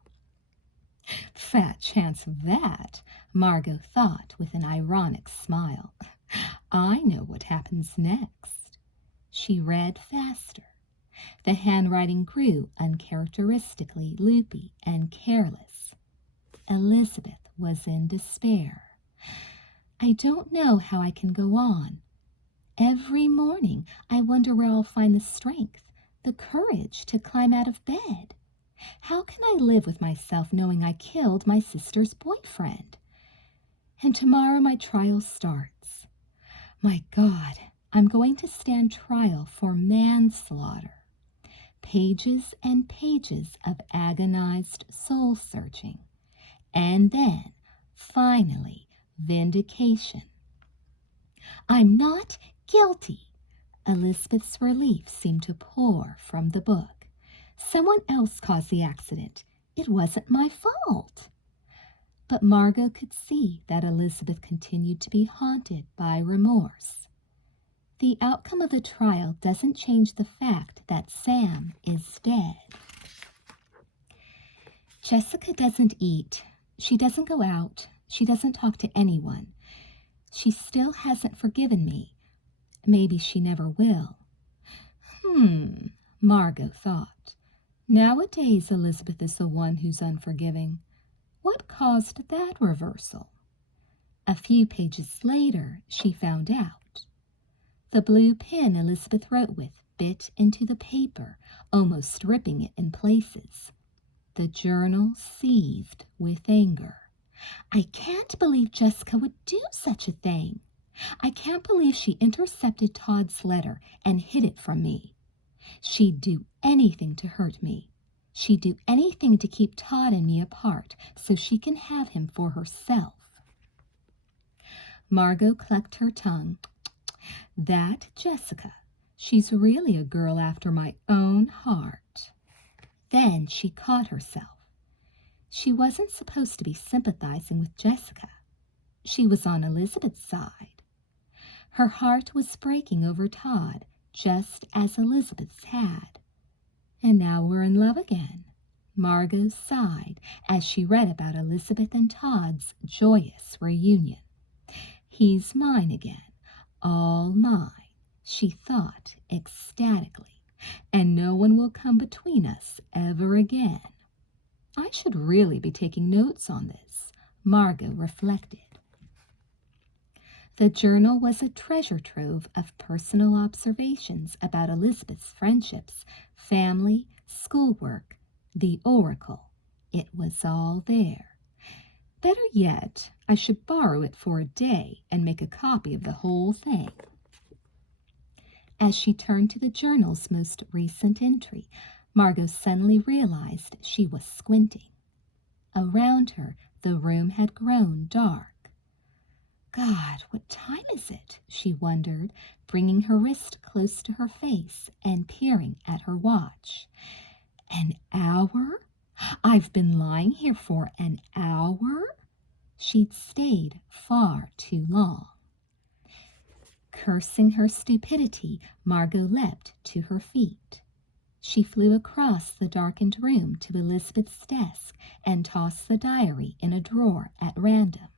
"Fat chance of that," Margot thought with an ironic smile. "I know what happens next." She read faster. The handwriting grew uncharacteristically loopy and careless. Elizabeth was in despair. "I don't know how I can go on. Every morning I wonder where I'll find the strength, the courage to climb out of bed. How can I live with myself knowing I killed my sister's boyfriend? And tomorrow my trial starts. My God, I'm going to stand trial for manslaughter." Pages and pages of agonized soul-searching. And then, finally, vindication. "I'm not guilty." Elizabeth's relief seemed to pour from the book. "Someone else caused the accident. It wasn't my fault." But Margot could see that Elizabeth continued to be haunted by remorse. The outcome of the trial doesn't change the fact that Sam is dead. Jessica doesn't eat. She doesn't go out. She doesn't talk to anyone. She still hasn't forgiven me. Maybe she never will. Margot thought. Nowadays, Elizabeth is the one who's unforgiving. What caused that reversal? A few pages later, she found out. The blue pen Elizabeth wrote with bit into the paper, almost ripping it in places. The journal seethed with anger. "I can't believe Jessica would do such a thing. I can't believe she intercepted Todd's letter and hid it from me. She'd do anything to hurt me. She'd do anything to keep Todd and me apart so she can have him for herself." Margot clucked her tongue. "That Jessica. She's really a girl after my own heart." Then she caught herself. She wasn't supposed to be sympathizing with Jessica. She was on Elizabeth's side. Her heart was breaking over Todd, just as Elizabeth's had. "And now we're in love again." Margot sighed as she read about Elizabeth and Todd's joyous reunion. "He's mine again, all mine," she thought ecstatically, "and no one will come between us ever again." I should really be taking notes on this, Margot reflected. The journal was a treasure trove of personal observations about Elizabeth's friendships, family, schoolwork, the oracle. It was all there. Better yet, I should borrow it for a day and make a copy of the whole thing. As she turned to the journal's most recent entry, Margot suddenly realized she was squinting. Around her, the room had grown dark. God, what time is it? She wondered, bringing her wrist close to her face and peering at her watch. An hour? I've been lying here for an hour? She'd stayed far too long. Cursing her stupidity, Margot leapt to her feet. She flew across the darkened room to Elizabeth's desk and tossed the diary in a drawer at random.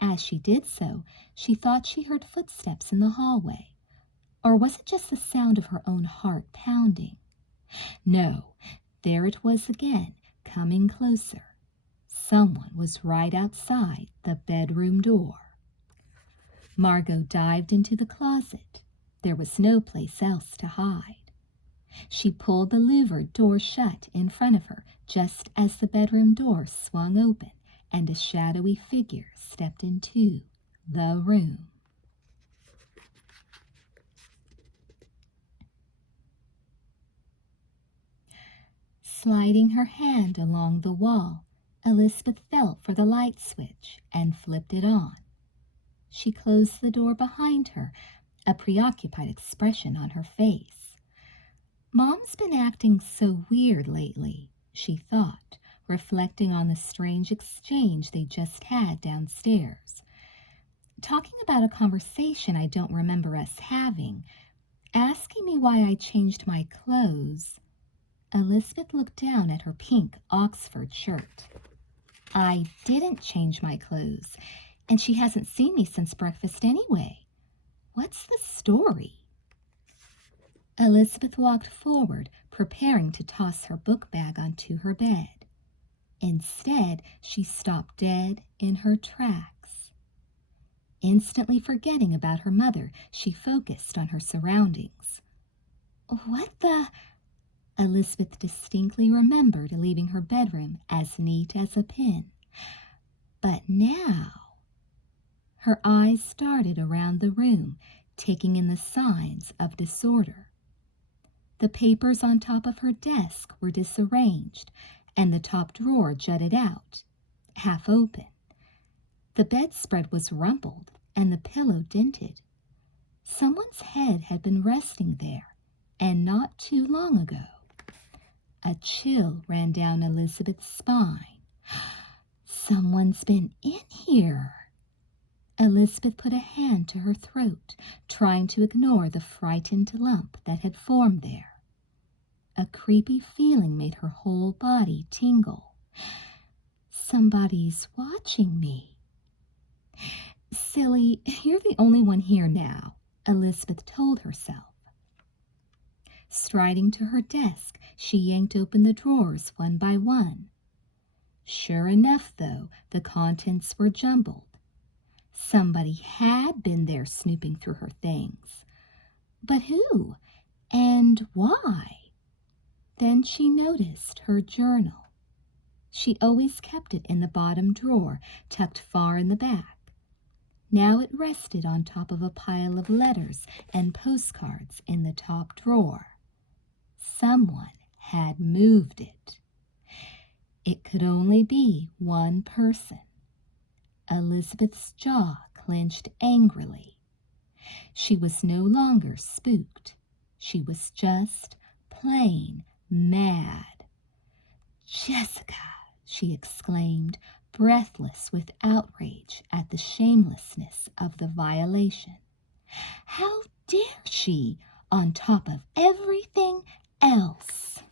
As she did so, she thought she heard footsteps in the hallway. Or was it just the sound of her own heart pounding? No, there it was again, coming closer. Someone was right outside the bedroom door. Margot dived into the closet. There was no place else to hide. She pulled the louvered door shut in front of her just as the bedroom door swung open and a shadowy figure stepped into the room. Sliding her hand along the wall, Elizabeth felt for the light switch and flipped it on. She closed the door behind her, a preoccupied expression on her face. Mom's been acting so weird lately, she thought, reflecting on the strange exchange they just had downstairs. Talking about a conversation I don't remember us having, asking me why I changed my clothes. Elizabeth looked down at her pink Oxford shirt. I didn't change my clothes, and she hasn't seen me since breakfast anyway. What's the story? Elizabeth walked forward, preparing to toss her book bag onto her bed. Instead, she stopped dead in her tracks. Instantly forgetting about her mother, she focused on her surroundings. What the... Elizabeth distinctly remembered leaving her bedroom as neat as a pin. But now... Her eyes darted around the room, taking in the signs of disorder. The papers on top of her desk were disarranged, and the top drawer jutted out, half open. The bedspread was rumpled, and the pillow dented. Someone's head had been resting there, and not too long ago. A chill ran down Elizabeth's spine. Someone's been in here. Elizabeth put a hand to her throat, trying to ignore the frightened lump that had formed there. A creepy feeling made her whole body tingle. Somebody's watching me. Silly, you're the only one here now, Elizabeth told herself. Striding to her desk, she yanked open the drawers one by one. Sure enough, though, the contents were jumbled. Somebody had been there snooping through her things. But who? And why? Then she noticed her journal. She always kept it in the bottom drawer, tucked far in the back. Now it rested on top of a pile of letters and postcards in the top drawer. Someone had moved it. It could only be one person. Elizabeth's jaw clenched angrily. She was no longer spooked. She was just plain mad. Jessica, she exclaimed, breathless with outrage at the shamelessness of the violation. How dare she, on top of everything else?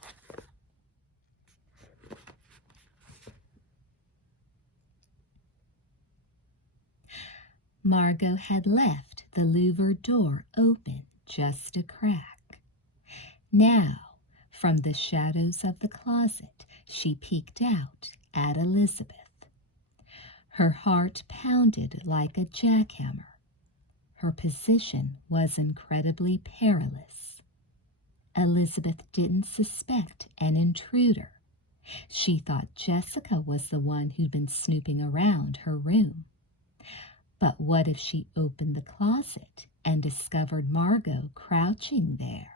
Margot had left the louvered door open just a crack. Now, from the shadows of the closet, she peeked out at Elizabeth. Her heart pounded like a jackhammer. Her position was incredibly perilous. Elizabeth didn't suspect an intruder. She thought Jessica was the one who'd been snooping around her room. But what if she opened the closet and discovered Margot crouching there?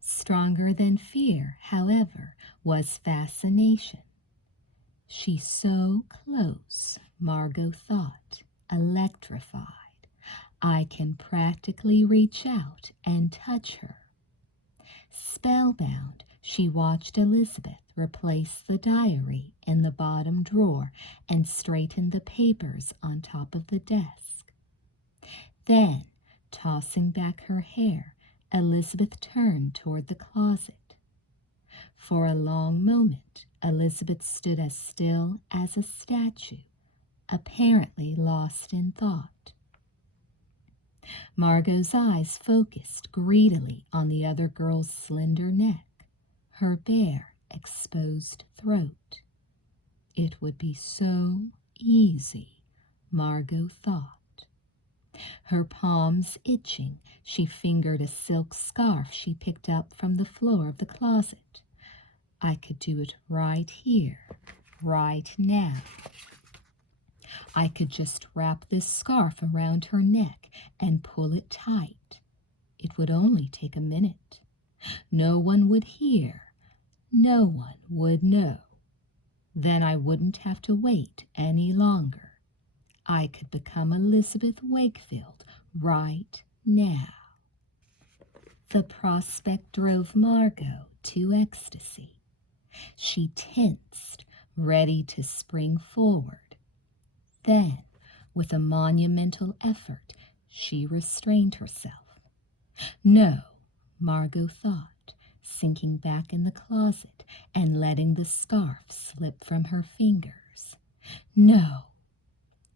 Stronger than fear, however, was fascination. She's so close, Margot thought, electrified. I can practically reach out and touch her. Spellbound, she watched Elizabeth replace the diary in the bottom drawer and straighten the papers on top of the desk. Then, tossing back her hair, Elizabeth turned toward the closet. For a long moment, Elizabeth stood as still as a statue, apparently lost in thought. Margot's eyes focused greedily on the other girl's slender neck, her bare, exposed throat. It would be so easy, Margot thought. Her palms itching, she fingered a silk scarf she picked up from the floor of the closet. I could do it right here, right now. I could just wrap this scarf around her neck and pull it tight. It would only take a minute. No one would hear. No one would know. Then I wouldn't have to wait any longer. I could become Elizabeth Wakefield right now. The prospect drove Margot to ecstasy. She tensed, ready to spring forward. Then, with a monumental effort, she restrained herself. No, Margot thought, sinking back in the closet and letting the scarf slip from her fingers. No.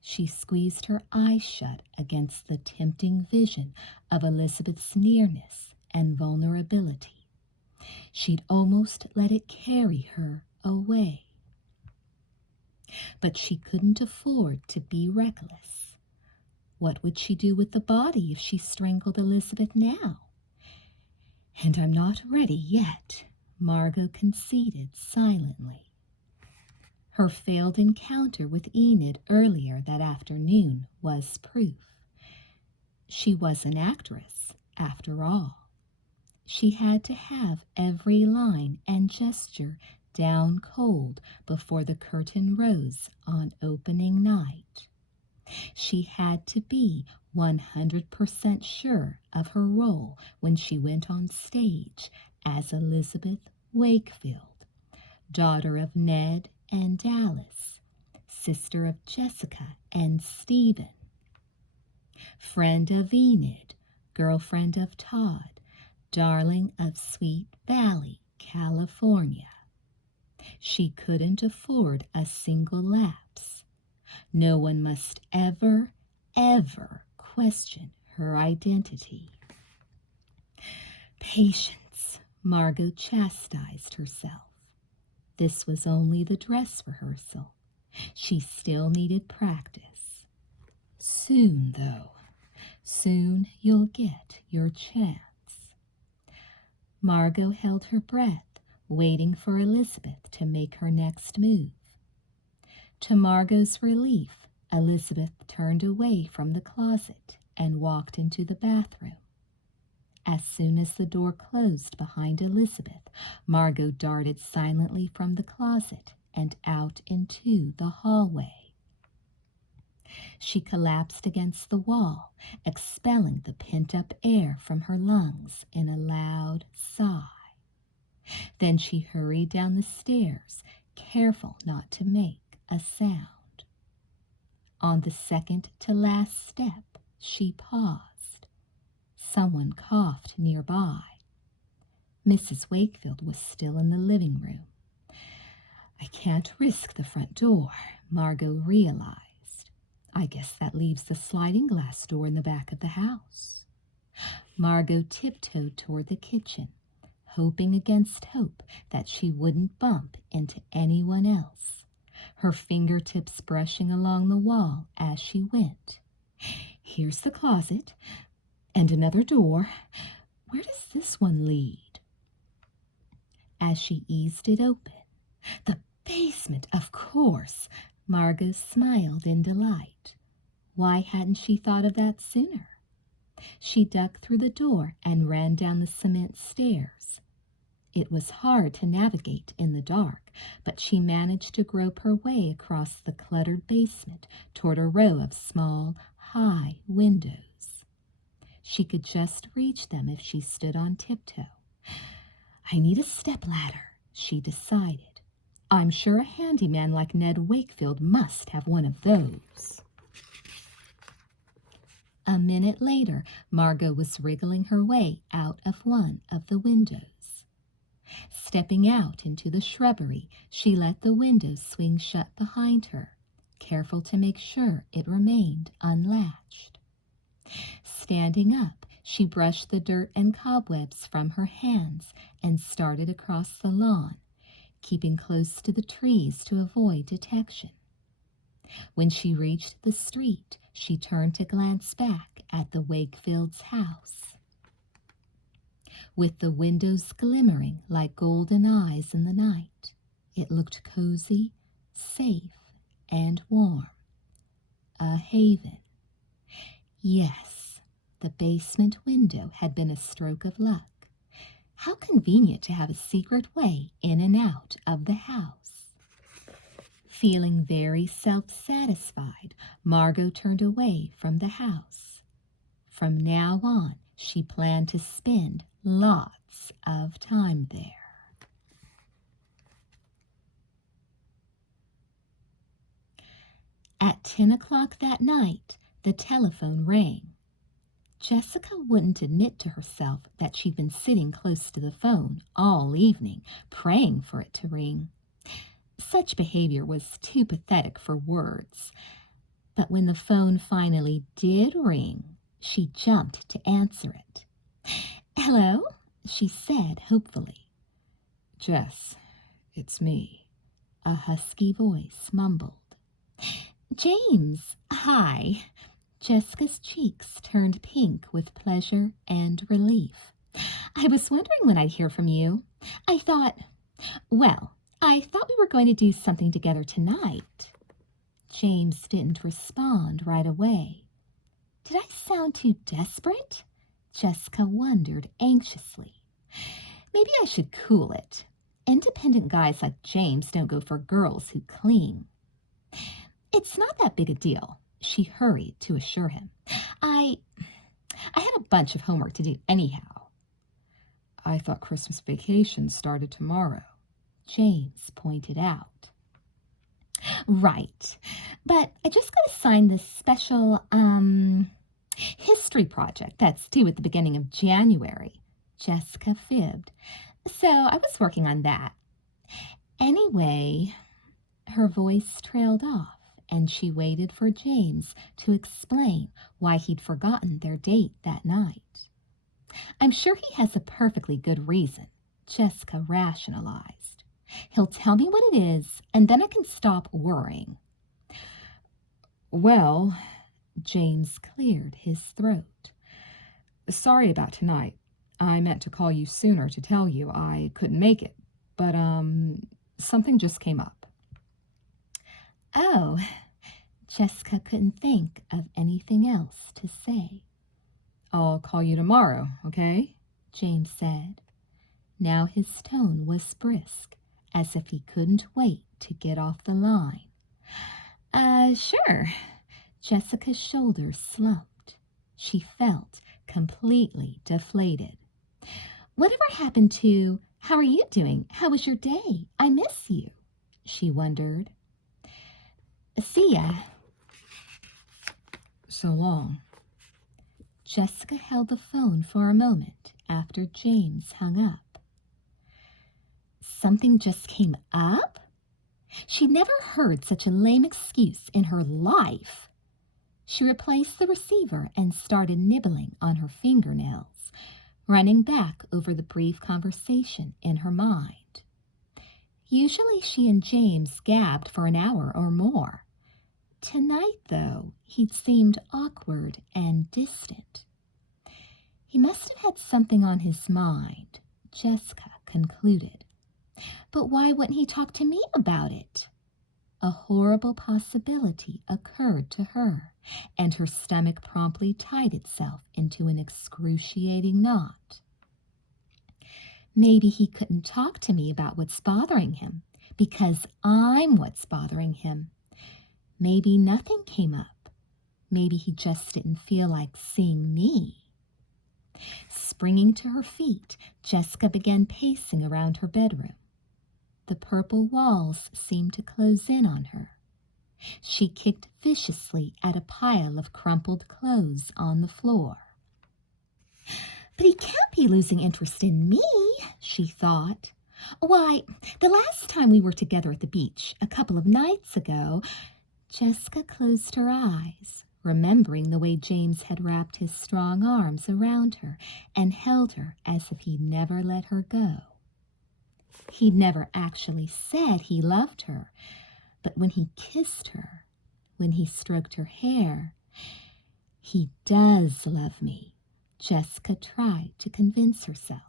She squeezed her eyes shut against the tempting vision of Elizabeth's nearness and vulnerability. She'd almost let it carry her away. But she couldn't afford to be reckless. What would she do with the body if she strangled Elizabeth now? And I'm not ready yet, Margot conceded silently. Her failed encounter with Enid earlier that afternoon was proof. She was an actress, after all. She had to have every line and gesture down cold before the curtain rose on opening night. She had to be 100% sure of her role when she went on stage as Elizabeth Wakefield, daughter of Ned and Alice, sister of Jessica and Stephen, friend of Enid, girlfriend of Todd, darling of Sweet Valley, California. She couldn't afford a single lapse. No one must ever, ever question her identity. Patience, Margot chastised herself. This was only the dress rehearsal. She still needed practice. Soon, though, soon you'll get your chance. Margot held her breath, waiting for Elizabeth to make her next move. To Margot's relief, Elizabeth turned away from the closet and walked into the bathroom. As soon as the door closed behind Elizabeth, Margot darted silently from the closet and out into the hallway. She collapsed against the wall, expelling the pent-up air from her lungs in a loud sigh. Then she hurried down the stairs, careful not to make a sound. On the second-to-last step, she paused. Someone coughed nearby. Mrs. Wakefield was still in the living room. I can't risk the front door, Margot realized. I guess that leaves the sliding glass door in the back of the house. Margot tiptoed toward the kitchen, hoping against hope that she wouldn't bump into anyone else, her fingertips brushing along the wall as she went. Here's the closet, and another door. Where does this one lead? As she eased it open, the basement, of course, Margot smiled in delight. Why hadn't she thought of that sooner? She ducked through the door and ran down the cement stairs. It was hard to navigate in the dark, but she managed to grope her way across the cluttered basement toward a row of small, high windows. She could just reach them if she stood on tiptoe. I need a stepladder, she decided. I'm sure a handyman like Ned Wakefield must have one of those. A A minute later, Margot was wriggling her way out of one of the windows. Stepping out into the shrubbery, she let the window swing shut behind her, careful to make sure it remained unlatched. Standing up, she brushed the dirt and cobwebs from her hands and started across the lawn, keeping close to the trees to avoid detection. When she reached the street, she turned to glance back at the Wakefield's house. With the windows glimmering like golden eyes in the night, it looked cozy, safe, and warm. A haven. Yes, the basement window had been a stroke of luck. How convenient to have a secret way in and out of the house. Feeling very self-satisfied, Margot turned away from the house. From now on, she planned to spend lots of time there. At 10 o'clock that night, the telephone rang. Jessica wouldn't admit to herself that she'd been sitting close to the phone all evening, praying for it to ring. Such behavior was too pathetic for words. But when the phone finally did ring, she jumped to answer it. "Hello?" she said hopefully. "Jess, it's me," a husky voice mumbled. "James, hi." Jessica's cheeks turned pink with pleasure and relief. "I was wondering when I'd hear from you. I thought we were going to do something together tonight." James didn't respond right away. Did I sound too desperate? Jessica wondered anxiously. Maybe I should cool it. Independent guys like James don't go for girls who cling. "It's not that big a deal," she hurried to assure him. I had a bunch of homework to do anyhow." "I thought Christmas vacation started tomorrow," James pointed out. "Right, but I just got assigned this special, history project that's due at the beginning of January," Jessica fibbed. "So I was working on that. Anyway," her voice trailed off, and she waited for James to explain why he'd forgotten their date that night. "I'm sure he has a perfectly good reason," Jessica rationalized. "He'll tell me what it is, and then I can stop worrying." "Well," James cleared his throat. "Sorry about tonight. I meant to call you sooner to tell you I couldn't make it, but, something just came up." "Oh," Jessica couldn't think of anything else to say. "I'll call you tomorrow, okay?" James said. Now his tone was brisk, as if he couldn't wait to get off the line. Sure." Jessica's shoulders slumped. She felt completely deflated. "Whatever happened to, 'How are you doing? How was your day? I miss you?'" she wondered. "See ya." "So long." Jessica held the phone for a moment after James hung up. Something just came up? She'd never heard such a lame excuse in her life. She replaced the receiver and started nibbling on her fingernails, running back over the brief conversation in her mind. Usually she and James gabbed for an hour or more. Tonight, though, he'd seemed awkward and distant. He must have had something on his mind, Jessica concluded. But why wouldn't he talk to me about it? A horrible possibility occurred to her, and her stomach promptly tied itself into an excruciating knot. Maybe he couldn't talk to me about what's bothering him, because I'm what's bothering him. Maybe nothing came up. Maybe he just didn't feel like seeing me. Springing to her feet, Jessica began pacing around her bedroom. The purple walls seemed to close in on her. She kicked viciously at a pile of crumpled clothes on the floor. But he can't be losing interest in me, she thought. Why, the last time we were together at the beach, a couple of nights ago, Jessica closed her eyes, remembering the way James had wrapped his strong arms around her and held her as if he'd never let her go. He'd never actually said he loved her, but when he kissed her, when he stroked her hair, "He does love me," Jessica tried to convince herself.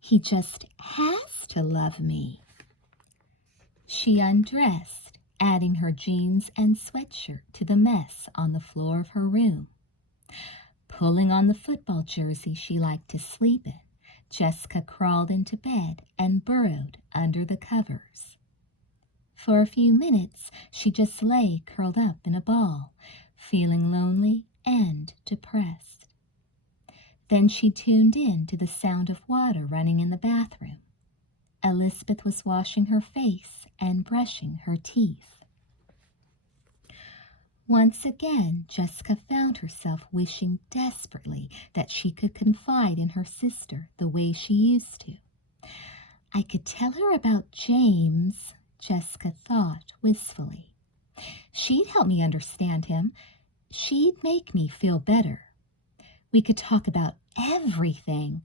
"He just has to love me." She undressed, adding her jeans and sweatshirt to the mess on the floor of her room. Pulling on the football jersey she liked to sleep in, Jessica crawled into bed and burrowed under the covers. For a few minutes, she just lay curled up in a ball, feeling lonely and depressed. Then she tuned in to the sound of water running in the bathroom. Elizabeth was washing her face and brushing her teeth. Once again, Jessica found herself wishing desperately that she could confide in her sister the way she used to. I could tell her about James, Jessica thought wistfully. She'd help me understand him. She'd make me feel better. We could talk about everything.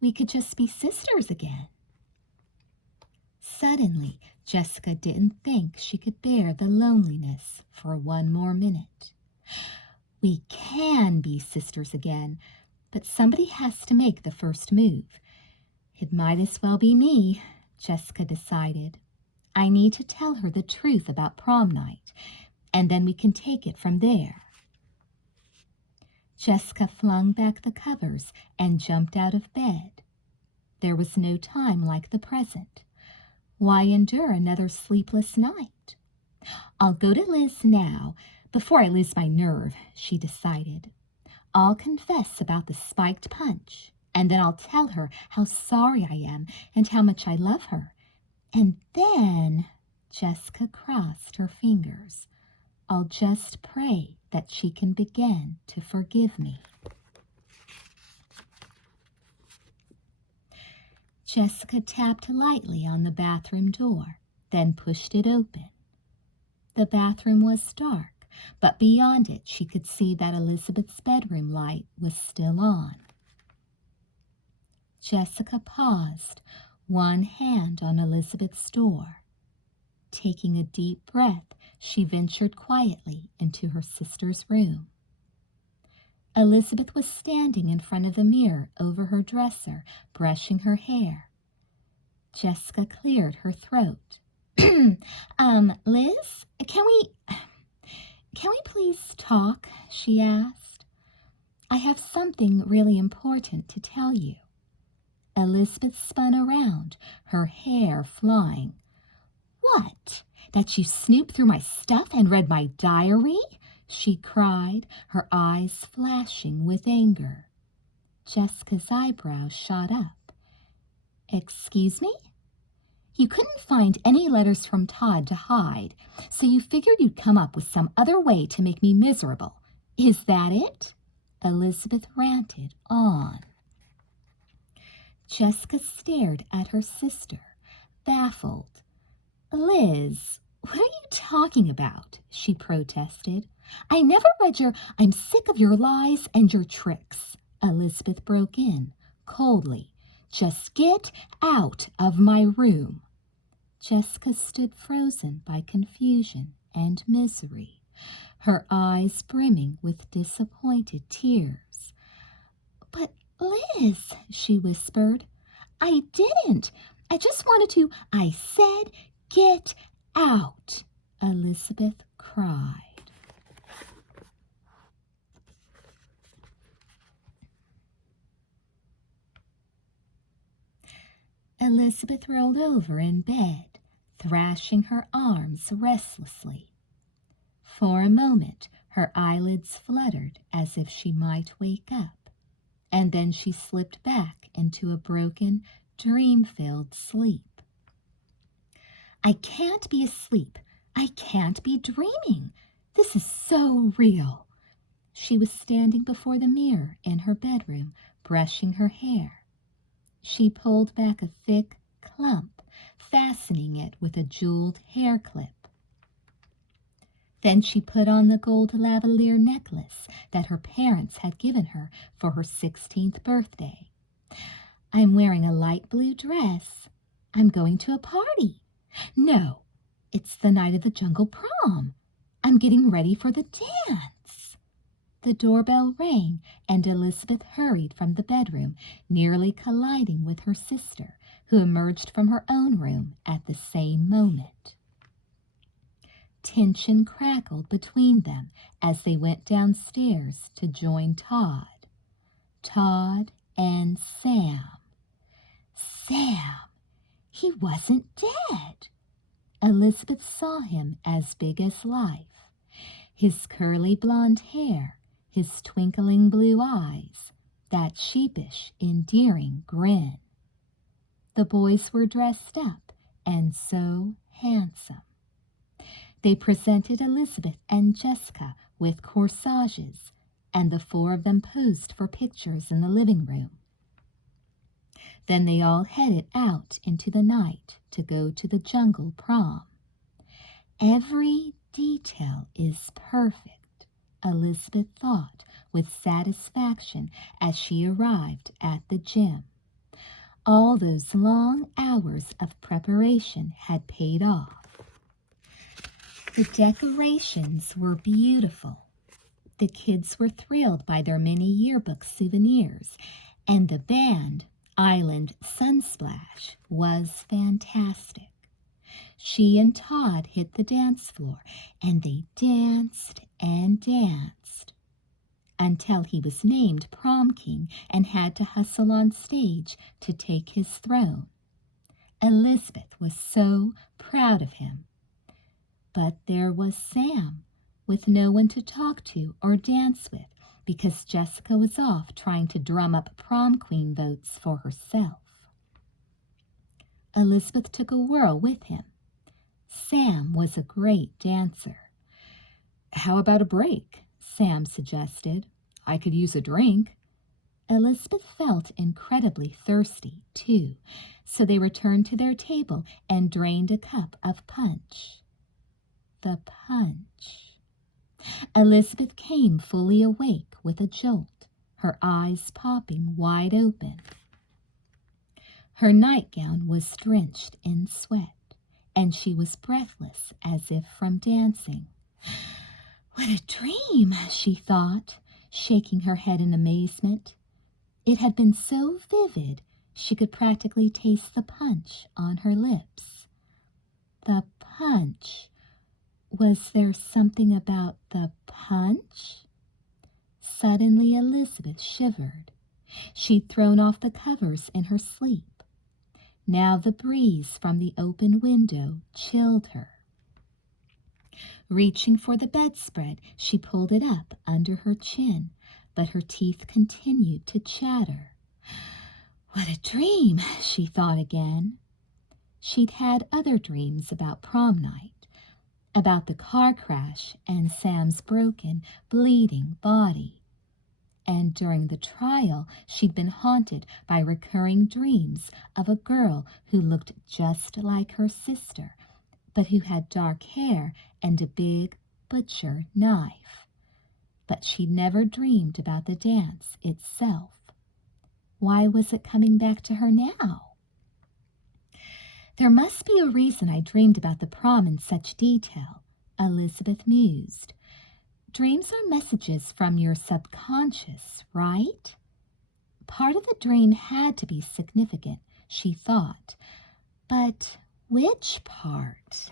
We could just be sisters again. Suddenly, Jessica didn't think she could bear the loneliness for one more minute. We can be sisters again, but somebody has to make the first move. It might as well be me, Jessica decided. I need to tell her the truth about prom night, and then we can take it from there. Jessica flung back the covers and jumped out of bed. There was no time like the present. Why endure another sleepless night? I'll go to Liz now, before I lose my nerve, she decided. I'll confess about the spiked punch, and then I'll tell her how sorry I am and how much I love her. And then, Jessica crossed her fingers, I'll just pray that she can begin to forgive me. Jessica tapped lightly on the bathroom door, then pushed it open. The bathroom was dark, but beyond it she could see that Elizabeth's bedroom light was still on. Jessica paused, one hand on Elizabeth's door. Taking a deep breath, she ventured quietly into her sister's room. Elizabeth was standing in front of the mirror over her dresser, brushing her hair. Jessica cleared her throat. Liz, can we please talk? She asked. I have something really important to tell you. Elizabeth spun around, her hair flying. What? That you snooped through my stuff and read my diary? She cried, her eyes flashing with anger. Jessica's eyebrows shot up. Excuse me? You couldn't find any letters from Todd to hide, so you figured you'd come up with some other way to make me miserable. Is that it? Elizabeth ranted on. Jessica stared at her sister, baffled. Liz, what are you talking about? She protested. I never read your I'm sick of your lies and your tricks. Elizabeth broke in, coldly. Just get out of my room. Jessica stood frozen by confusion and misery, her eyes brimming with disappointed tears. But Liz, she whispered, I didn't. I just wanted to. I said, get out, Elizabeth cried. Elizabeth rolled over in bed, thrashing her arms restlessly. For a moment, her eyelids fluttered as if she might wake up, and then she slipped back into a broken, dream-filled sleep. I can't be asleep. I can't be dreaming. This is so real. She was standing before the mirror in her bedroom, brushing her hair. She pulled back a thick clump, fastening it with a jeweled hair clip. Then she put on the gold lavalier necklace that her parents had given her for her 16th birthday. I'm wearing a light blue dress. I'm going to a party. No, it's the night of the jungle prom. I'm getting ready for the dance. The doorbell rang, and Elizabeth hurried from the bedroom, nearly colliding with her sister, who emerged from her own room at the same moment. Tension crackled between them as they went downstairs to join Todd. Todd and Sam. Sam! He wasn't dead. Elizabeth saw him as big as life. His curly blonde hair, his twinkling blue eyes, that sheepish, endearing grin. The boys were dressed up and so handsome. They presented Elizabeth and Jessica with corsages, and the four of them posed for pictures in the living room. Then they all headed out into the night to go to the jungle prom. Every detail is perfect, Elizabeth thought with satisfaction as she arrived at the gym. All those long hours of preparation had paid off. The decorations were beautiful. The kids were thrilled by their many yearbook souvenirs, and the band, Island Sunsplash, was fantastic. She and Todd hit the dance floor, and they danced and danced until he was named prom king and had to hustle on stage to take his throne. Elizabeth was so proud of him. But there was Sam, with no one to talk to or dance with, because Jessica was off trying to drum up prom queen votes for herself. Elizabeth took a whirl with him. Sam was a great dancer. How about a break? Sam suggested. I could use a drink. Elizabeth felt incredibly thirsty, too, so they returned to their table and drained a cup of punch. The punch. Elizabeth came fully awake with a jolt, her eyes popping wide open. Her nightgown was drenched in sweat, and she was breathless as if from dancing. What a dream, she thought, shaking her head in amazement. It had been so vivid she could practically taste the punch on her lips. The punch. Was there something about the punch? Suddenly Elizabeth shivered. She'd thrown off the covers in her sleep. Now the breeze from the open window chilled her. Reaching for the bedspread, she pulled it up under her chin, but her teeth continued to chatter. What a dream, she thought again. She'd had other dreams about prom night. About the car crash and Sam's broken, bleeding body. And during the trial, she'd been haunted by recurring dreams of a girl who looked just like her sister, but who had dark hair and a big butcher knife. But she'd never dreamed about the dance itself. Why was it coming back to her now? There must be a reason I dreamed about the prom in such detail, Elizabeth mused. Dreams are messages from your subconscious, right? Part of the dream had to be significant, she thought. But which part?